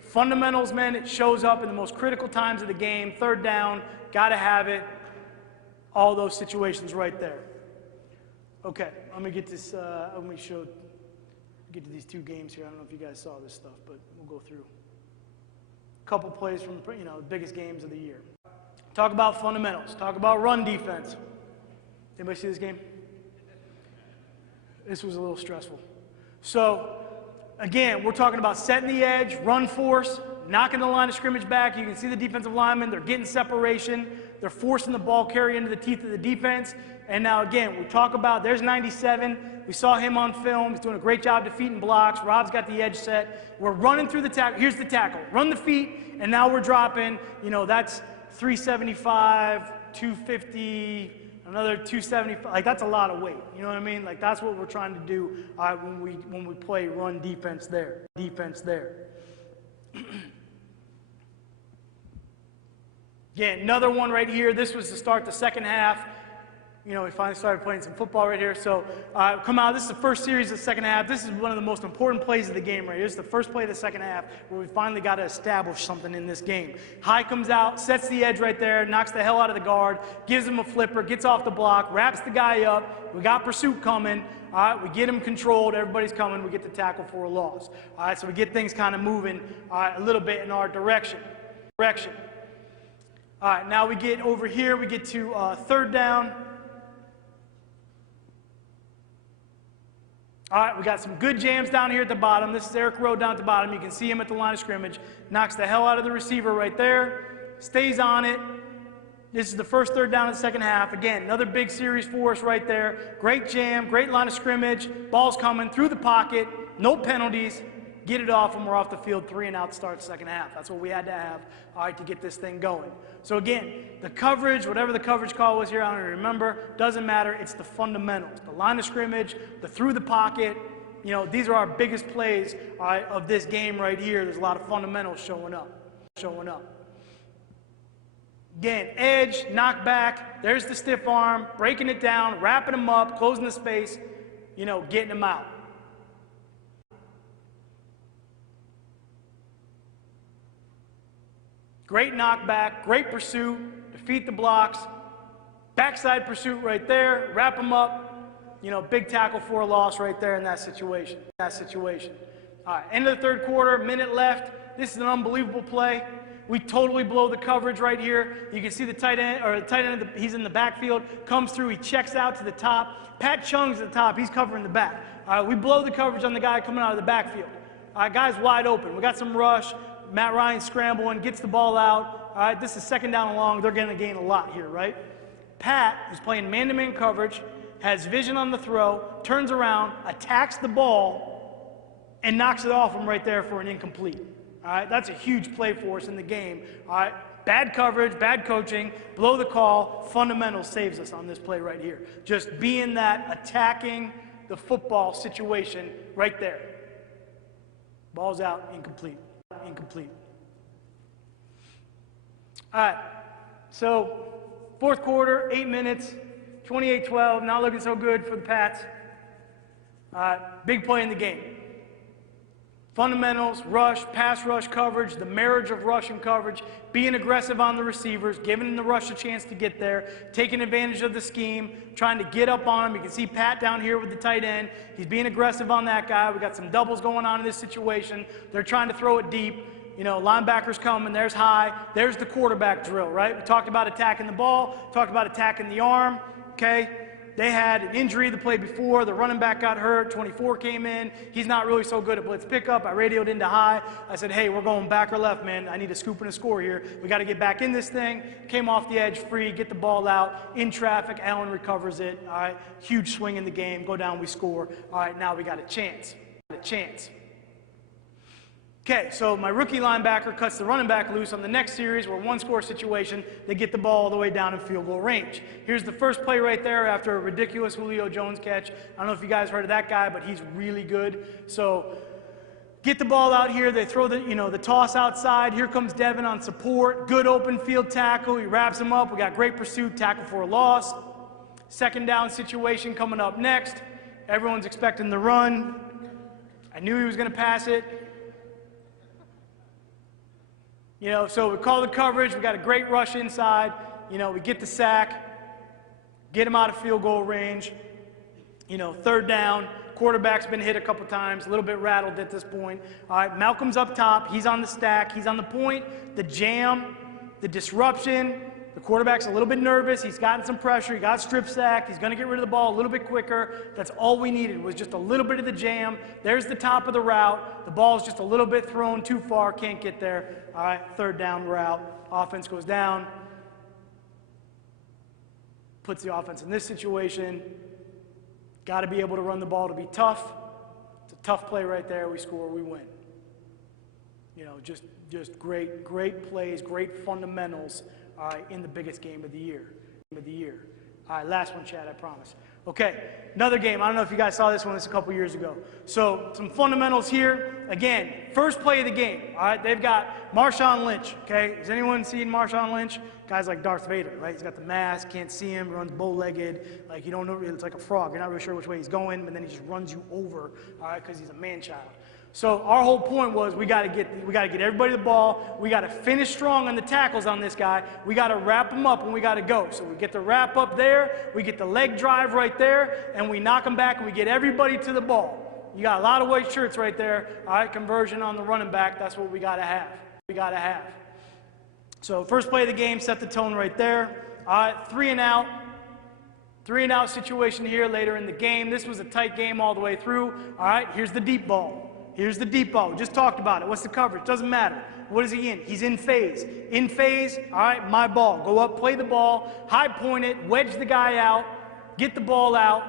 fundamentals, man, it shows up in the most critical times of the game. 3rd down, got to have it. All those situations right there. Okay, let me get this, let me get to these 2 games here. I don't know if you guys saw this stuff, but we'll go through a couple plays from, the biggest games of the year. Talk about fundamentals. Talk about run defense. Anybody see this game? This was a little stressful. So, again, we're talking about setting the edge, run force, knocking the line of scrimmage back. You can see the defensive linemen. They're getting separation. They're forcing the ball carrier into the teeth of the defense. And now, again, we talk about, there's 97. We saw him on film. He's doing a great job defeating blocks. Rob's got the edge set. We're running through the tackle. Here's the tackle. Run the feet, and now we're dropping. That's 375, 250, another 275, like that's a lot of weight. You know what I mean? Like that's what we're trying to do when we play run defense there. Again, another one right here. This was to start the second half. We finally started playing some football right here. So come out. This is the first series of the second half. This is one of the most important plays of the game right here. This is the first play of the second half where we finally got to establish something in this game. High comes out, sets the edge right there, knocks the hell out of the guard, gives him a flipper, gets off the block, wraps the guy up. We got pursuit coming. All right, we get him controlled. Everybody's coming. We get the tackle for a loss. All right, so we get things kind of moving a little bit in our direction. All right, now we get over here. We get to 3rd down. All right, we got some good jams down here at the bottom. This is Eric Rowe down at the bottom. You can see him at the line of scrimmage. Knocks the hell out of the receiver right there. Stays on it. This is the first 3rd down of the second half. Again, another big series for us right there. Great jam, great line of scrimmage. Ball's coming through the pocket. No penalties. Get it off, and we're off the field. 3 and out to start the second half. That's what we had to have, all right, to get this thing going. So again, the coverage, whatever the coverage call was here, I don't even remember. Doesn't matter. It's the fundamentals. The line of scrimmage, the through the pocket. These are our biggest plays, all right, of this game right here. There's a lot of fundamentals showing up. Again, edge, knock back. There's the stiff arm, breaking it down, wrapping them up, closing the space, getting them out. Great knockback, great pursuit, defeat the blocks, Backside pursuit right there, wrap them up. You know, big tackle for a loss right there in that situation. All right, end of the third quarter, minute left. This is an unbelievable play. We totally blow the coverage right here. You can see the tight end, he's in the backfield, comes through, he checks out to the top. Pat Chung's at the top, he's covering the back. All right, we blow the coverage on the guy coming out of the backfield. All right, guy's wide open. We got some rush. Matt Ryan scrambling, gets the ball out. All right, this is second down and long. They're going to gain a lot here, right? Pat, who's playing man-to-man coverage, has vision on the throw, turns around, attacks the ball, and knocks it off him right there for an incomplete. All right, that's a huge play for us in the game. All right, bad coverage, bad coaching, blow the call, fundamental saves us on this play right here. Just being that attacking the football situation right there. Ball's out, incomplete. All right, so fourth quarter, 8 minutes, 28-12, not looking so good for the Pats. Big play in the game. Fundamentals, rush, pass rush coverage, the marriage of rush and coverage, being aggressive on the receivers, giving the rush a chance to get there, taking advantage of the scheme, trying to get up on him. You can see Pat down here with the tight end. He's being aggressive on that guy. We got some doubles going on in this situation. They're trying to throw it deep. You know, linebackers coming, there's high, there's the quarterback drill, right? We talked about attacking the ball, talked about attacking the arm, okay? They had an injury the play before, the running back got hurt, 24 came in, he's not really so good at blitz pickup. I radioed into high, I said, hey, we're going back or left, man, I need a scoop and a score here. We got to get back in this thing, came off the edge free, get the ball out, in traffic, Allen recovers it, all right? Huge swing in the game, go down, we score. All right, now we got a chance. Okay, so my rookie linebacker cuts the running back loose on the next series. We're one-score situation. They get the ball all the way down in field goal range. Here's the first play right there after a ridiculous Julio Jones catch. I don't know if you guys heard of that guy, but he's really good. So get the ball out here. They throw the toss outside. Here comes Devin on support. Good open field tackle. He wraps him up. We got great pursuit, tackle for a loss. Second down situation coming up next. Everyone's expecting the run. I knew he was going to pass it. You know, so we call the coverage, we got a great rush inside, you know, we get the sack, get him out of field goal range, you know, third down, quarterback's been hit a couple times, a little bit rattled at this point. All right, Malcolm's up top, he's on the stack, he's on the point, the jam, the disruption, the quarterback's a little bit nervous, he's gotten some pressure, he got strip sacked, he's going to get rid of the ball a little bit quicker. That's all we needed was just a little bit of the jam. There's the top of the route. The ball's just a little bit thrown too far, can't get there. All right, third down route. Offense goes down. Puts the offense in this situation. Got to be able to run the ball to be tough. It's a tough play right there. We score, we win. You know, just great plays, great fundamentals. All right, in the biggest game of the year. All right, last one, Chad, I promise. Okay, another game. I don't know if you guys saw this one. This a couple years ago. So some fundamentals here. Again, first play of the game. All right, they've got Marshawn Lynch. Okay, has anyone seen Marshawn Lynch? Guy's like Darth Vader, right? He's got the mask, can't see him, runs bow-legged. Like you don't know, it's like a frog. You're not really sure which way he's going, but then he just runs you over. All right, because he's a man-child. So our whole point was we got to get everybody the ball. We got to finish strong on the tackles on this guy. We got to wrap him up and we got to go. So we get the wrap up there, we get the leg drive right there, and we knock him back and we get everybody to the ball. You got a lot of white shirts right there. All right, conversion on the running back. That's what we got to have. So first play of the game, set the tone right there. All right, 3 and out. 3 and out situation here later in the game. This was a tight game all the way through. All right, here's the deep ball. Here's the deep ball. We just talked about it. What's the coverage? Doesn't matter. What is he in? He's in phase. In phase, all right, my ball. Go up, play the ball, high point it, wedge the guy out, get the ball out.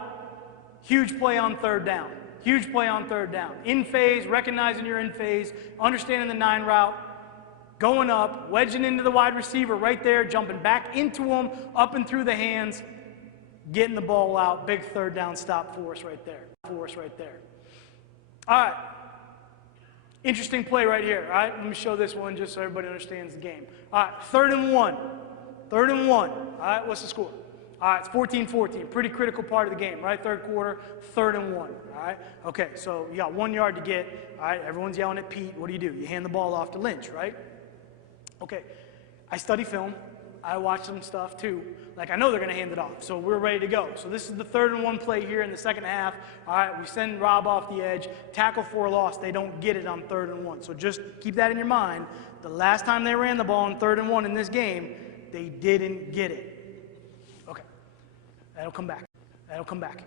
Huge play on third down. Huge play on third down. In phase, recognizing you're in phase, understanding the 9 route, going up, wedging into the wide receiver right there, jumping back into him, up and through the hands, getting the ball out. Big third down stop for us right there. All right. Interesting play right here, all right? Let me show this one just so everybody understands the game. All right, 3rd and 1. 3rd and 1. All right, what's the score? All right, it's 14-14. Pretty critical part of the game, right? Third quarter, 3rd and 1. All right? Okay, so you got 1 yard to get. All right, everyone's yelling at Pete. What do? You hand the ball off to Lynch, right? Okay, I study film. I watched some stuff too. Like, I know they're going to hand it off, so we're ready to go. So this is the 3rd and 1 play here in the second half. All right, we send Rob off the edge, tackle for a loss. They don't get it on 3rd and 1. So just keep that in your mind. The last time they ran the ball on 3rd and 1 in this game, they didn't get it. Okay, that'll come back. That'll come back.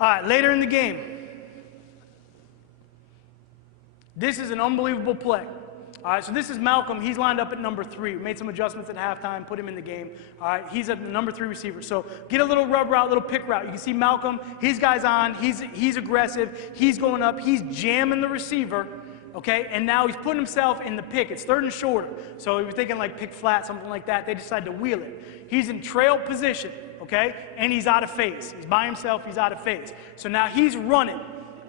All right, later in the game, this is an unbelievable play. All right, so this is Malcolm. He's lined up at number 3. We made some adjustments at halftime, put him in the game. All right, he's at the number 3 receiver. So get a little rub route, little pick route. You can see Malcolm, his guy's on. He's aggressive. He's going up. He's jamming the receiver, okay? And now he's putting himself in the pick. It's 3rd and shorter. So he was thinking like pick flat, something like that. They decided to wheel it. He's in trail position, okay? And he's out of phase. He's by himself. He's out of phase. So now he's running,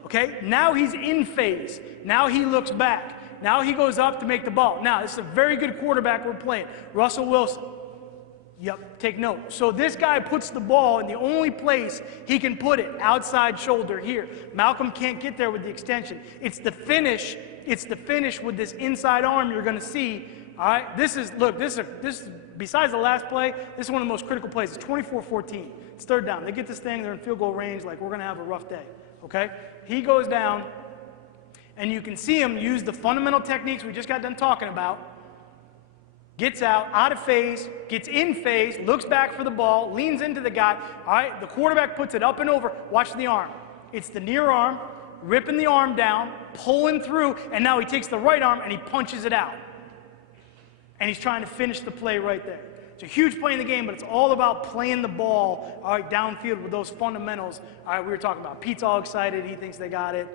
okay? Now he's in phase. Now he looks back. Now he goes up to make the ball. Now, this is a very good quarterback we're playing. Russell Wilson. Yep, take note. So this guy puts the ball in the only place he can put it, outside shoulder here. Malcolm can't get there with the extension. It's the finish. It's the finish with this inside arm you're going to see. All right, this is, besides the last play, this is one of the most critical plays. It's 24-14. It's 3rd down. They get this thing. They're in field goal range. Like, we're going to have a rough day, okay? He goes down. And you can see him use the fundamental techniques we just got done talking about. Gets out of phase, gets in phase, looks back for the ball, leans into the guy. All right, the quarterback puts it up and over. Watch the arm. It's the near arm, ripping the arm down, pulling through, and now he takes the right arm and he punches it out. And he's trying to finish the play right there. It's a huge play in the game, but it's all about playing the ball, all right, downfield with those fundamentals. All right, we were talking about. Pete's all excited. He thinks they got it.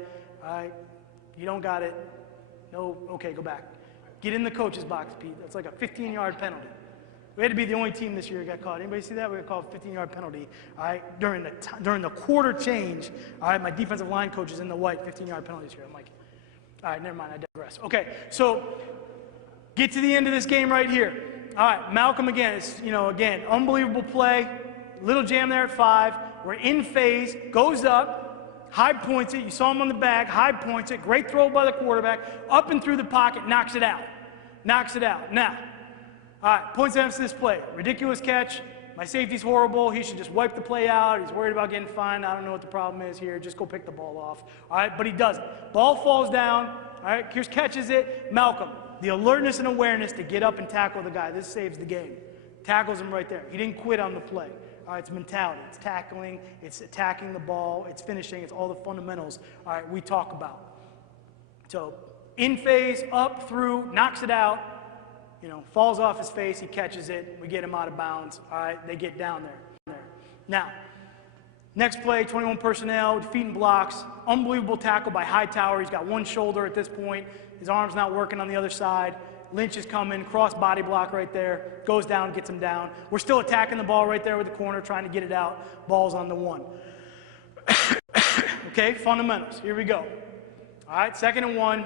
All right. You don't got it. No, okay, go back. Get in the coach's box, Pete. That's like a 15-yard penalty. We had to be the only team this year that got caught. Anybody see that? We got called a 15-yard penalty, all right, during the quarter change. All right, my defensive line coach is in the white, 15-yard penalties here. I'm like, all right, never mind, I digress. Okay, so get to the end of this game right here. All right, Malcolm again. It's, again, unbelievable play. Little jam there at 5. We're in phase, goes up. Hyde points it. You saw him on the back. Hyde points it. Great throw by the quarterback. Up and through the pocket. Knocks it out. Knocks it out. Now, all right, points of emphasis play. Ridiculous catch. My safety's horrible. He should just wipe the play out. He's worried about getting fined. I don't know what the problem is here. Just go pick the ball off. All right, but he doesn't. Ball falls down. All right, Kears catches it. Malcolm, the alertness and awareness to get up and tackle the guy. This saves the game. Tackles him right there. He didn't quit on the play. All right, it's mentality. It's tackling. It's attacking the ball. It's finishing. It's all the fundamentals, all right, we talk about. So in phase, up, through, knocks it out, falls off his face. He catches it. We get him out of bounds. All right, they get down there. Now, next play, 21 personnel, defeating blocks. Unbelievable tackle by Hightower. He's got one shoulder at this point. His arm's not working on the other side. Lynch is coming, cross body block right there, goes down, gets him down. We're still attacking the ball right there with the corner, trying to get it out. Ball's on the 1. Okay, fundamentals. Here we go. All right, 2nd and 1.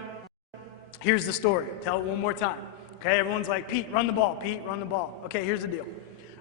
Here's the story. Tell it one more time. Okay, everyone's like, Pete, run the ball. Pete, run the ball. Okay, here's the deal.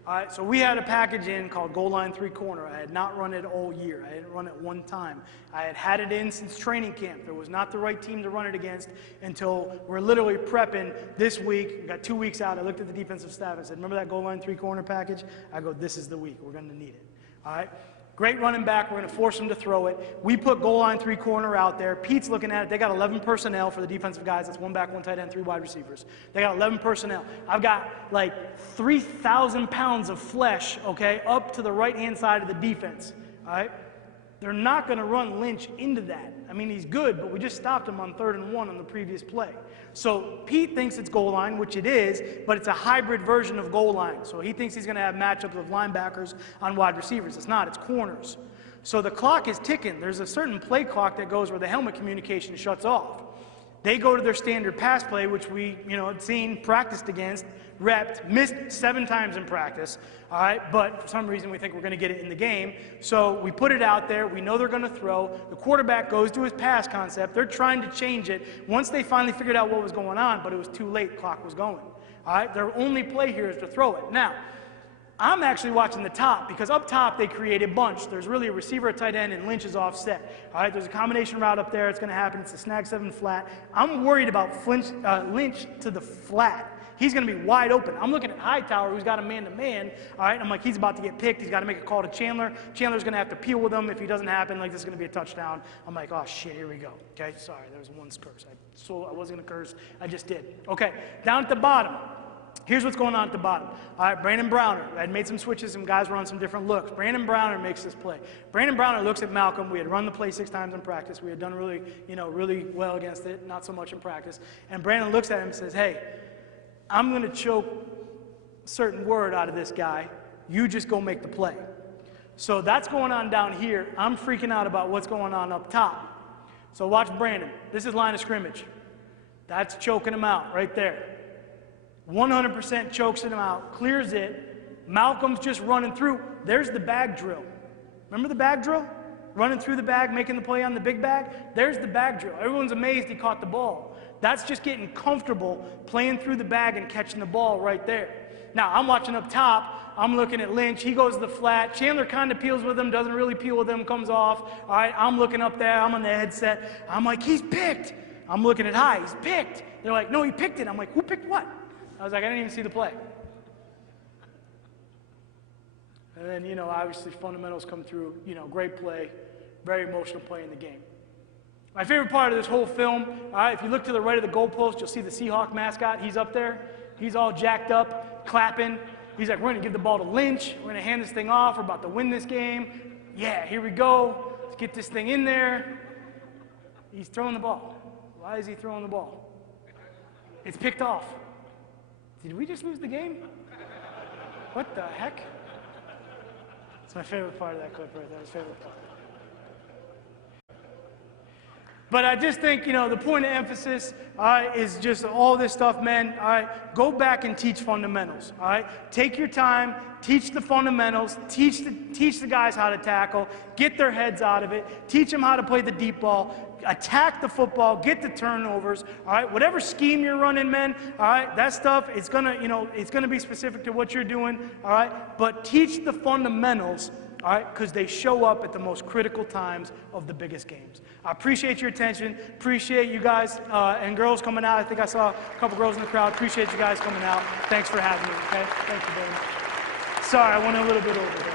All right, so we had a package in called goal line 3-corner. I had not run it all year. I didn't run it one time. I had had it in since training camp. There was not the right team to run it against until we're literally prepping this week. We got 2 weeks out. I looked at the defensive staff. I said, remember that goal line 3-corner package? I go, this is the week. We're going to need it. All right? Great running back. We're going to force him to throw it. We put goal line 3-corner out there. Pete's looking at it. They got 11 personnel for the defensive guys. That's 1 back, 1 tight end, 3 wide receivers. They got 11 personnel. I've got like 3,000 pounds of flesh, okay, up to the right-hand side of the defense. All right? They're not going to run Lynch into that. I mean, he's good, but we just stopped him on 3rd and 1 on the previous play. So Pete thinks it's goal line, which it is, but it's a hybrid version of goal line. So he thinks he's going to have matchups of linebackers on wide receivers. It's not. It's corners. So the clock is ticking. There's a certain play clock that goes where the helmet communication shuts off. They go to their standard pass play, which we, had seen, practiced against, repped, missed 7 times in practice, all right? But for some reason, we think we're going to get it in the game. So we put it out there. We know they're going to throw. The quarterback goes to his pass concept. They're trying to change it once they finally figured out what was going on, but it was too late. Clock was going, all right? Their only play here is to throw it. Now, I'm actually watching the top because up top they create a bunch. There's really a receiver, a tight end, and Lynch is offset. All right, there's a combination route up there. It's going to happen. It's a snag 7 flat. I'm worried about Lynch to the flat. He's going to be wide open. I'm looking at Hightower, who's got a man-to-man, all right? I'm like, he's about to get picked. He's got to make a call to Chandler. Chandler's going to have to peel with him. If he doesn't happen, like, this is going to be a touchdown. I'm like, oh, shit, here we go. Okay, sorry, there was one curse. I wasn't going to curse. I just did. Okay, down at the bottom. Here's what's going on at the bottom. All right, Brandon Browner. I had made some switches. Some guys were on some different looks. Brandon Browner makes this play. Brandon Browner looks at Malcolm. We had run the play 6 times in practice. We had done really, really well against it, not so much in practice. And Brandon looks at him and says, hey, I'm going to choke a certain word out of this guy. You just go make the play. So that's going on down here. I'm freaking out about what's going on up top. So watch Brandon. This is line of scrimmage. That's choking him out right there. 100% chokes him out, clears it. Malcolm's just running through. There's the bag drill. Remember the bag drill? Running through the bag, making the play on the big bag? There's the bag drill. Everyone's amazed he caught the ball. That's just getting comfortable playing through the bag and catching the ball right there. Now, I'm watching up top. I'm looking at Lynch. He goes to the flat. Chandler kind of peels with him, doesn't really peel with him, comes off. All right, I'm looking up there. I'm on the headset. I'm like, he's picked. I'm looking at high. He's picked. They're like, no, he picked it. I'm like, who picked what? I was like, I didn't even see the play. And then, obviously fundamentals come through, great play, very emotional play in the game. My favorite part of this whole film, all right, if you look to the right of the goalpost, you'll see the Seahawk mascot. He's up there. He's all jacked up, clapping. He's like, we're going to give the ball to Lynch. We're going to hand this thing off. We're about to win this game. Yeah, here we go. Let's get this thing in there. He's throwing the ball. Why is he throwing the ball? It's picked off. Did we just lose the game? What the heck? It's my favorite part of that clip right there. It's my favorite part. But I just think, the point of emphasis, all right, is just all this stuff, men, all right, go back and teach fundamentals, all right? Take your time, teach the fundamentals, teach the guys how to tackle, get their heads out of it, teach them how to play the deep ball, attack the football, get the turnovers, all right? Whatever scheme you're running, men, all right, that stuff, it's gonna, it's gonna be specific to what you're doing, all right? But teach the fundamentals, all right, because they show up at the most critical times of the biggest games. I appreciate your attention. Appreciate you guys and girls coming out. I think I saw a couple girls in the crowd. Appreciate you guys coming out. Thanks for having me, okay? Thank you very much. Sorry, I went a little bit over there.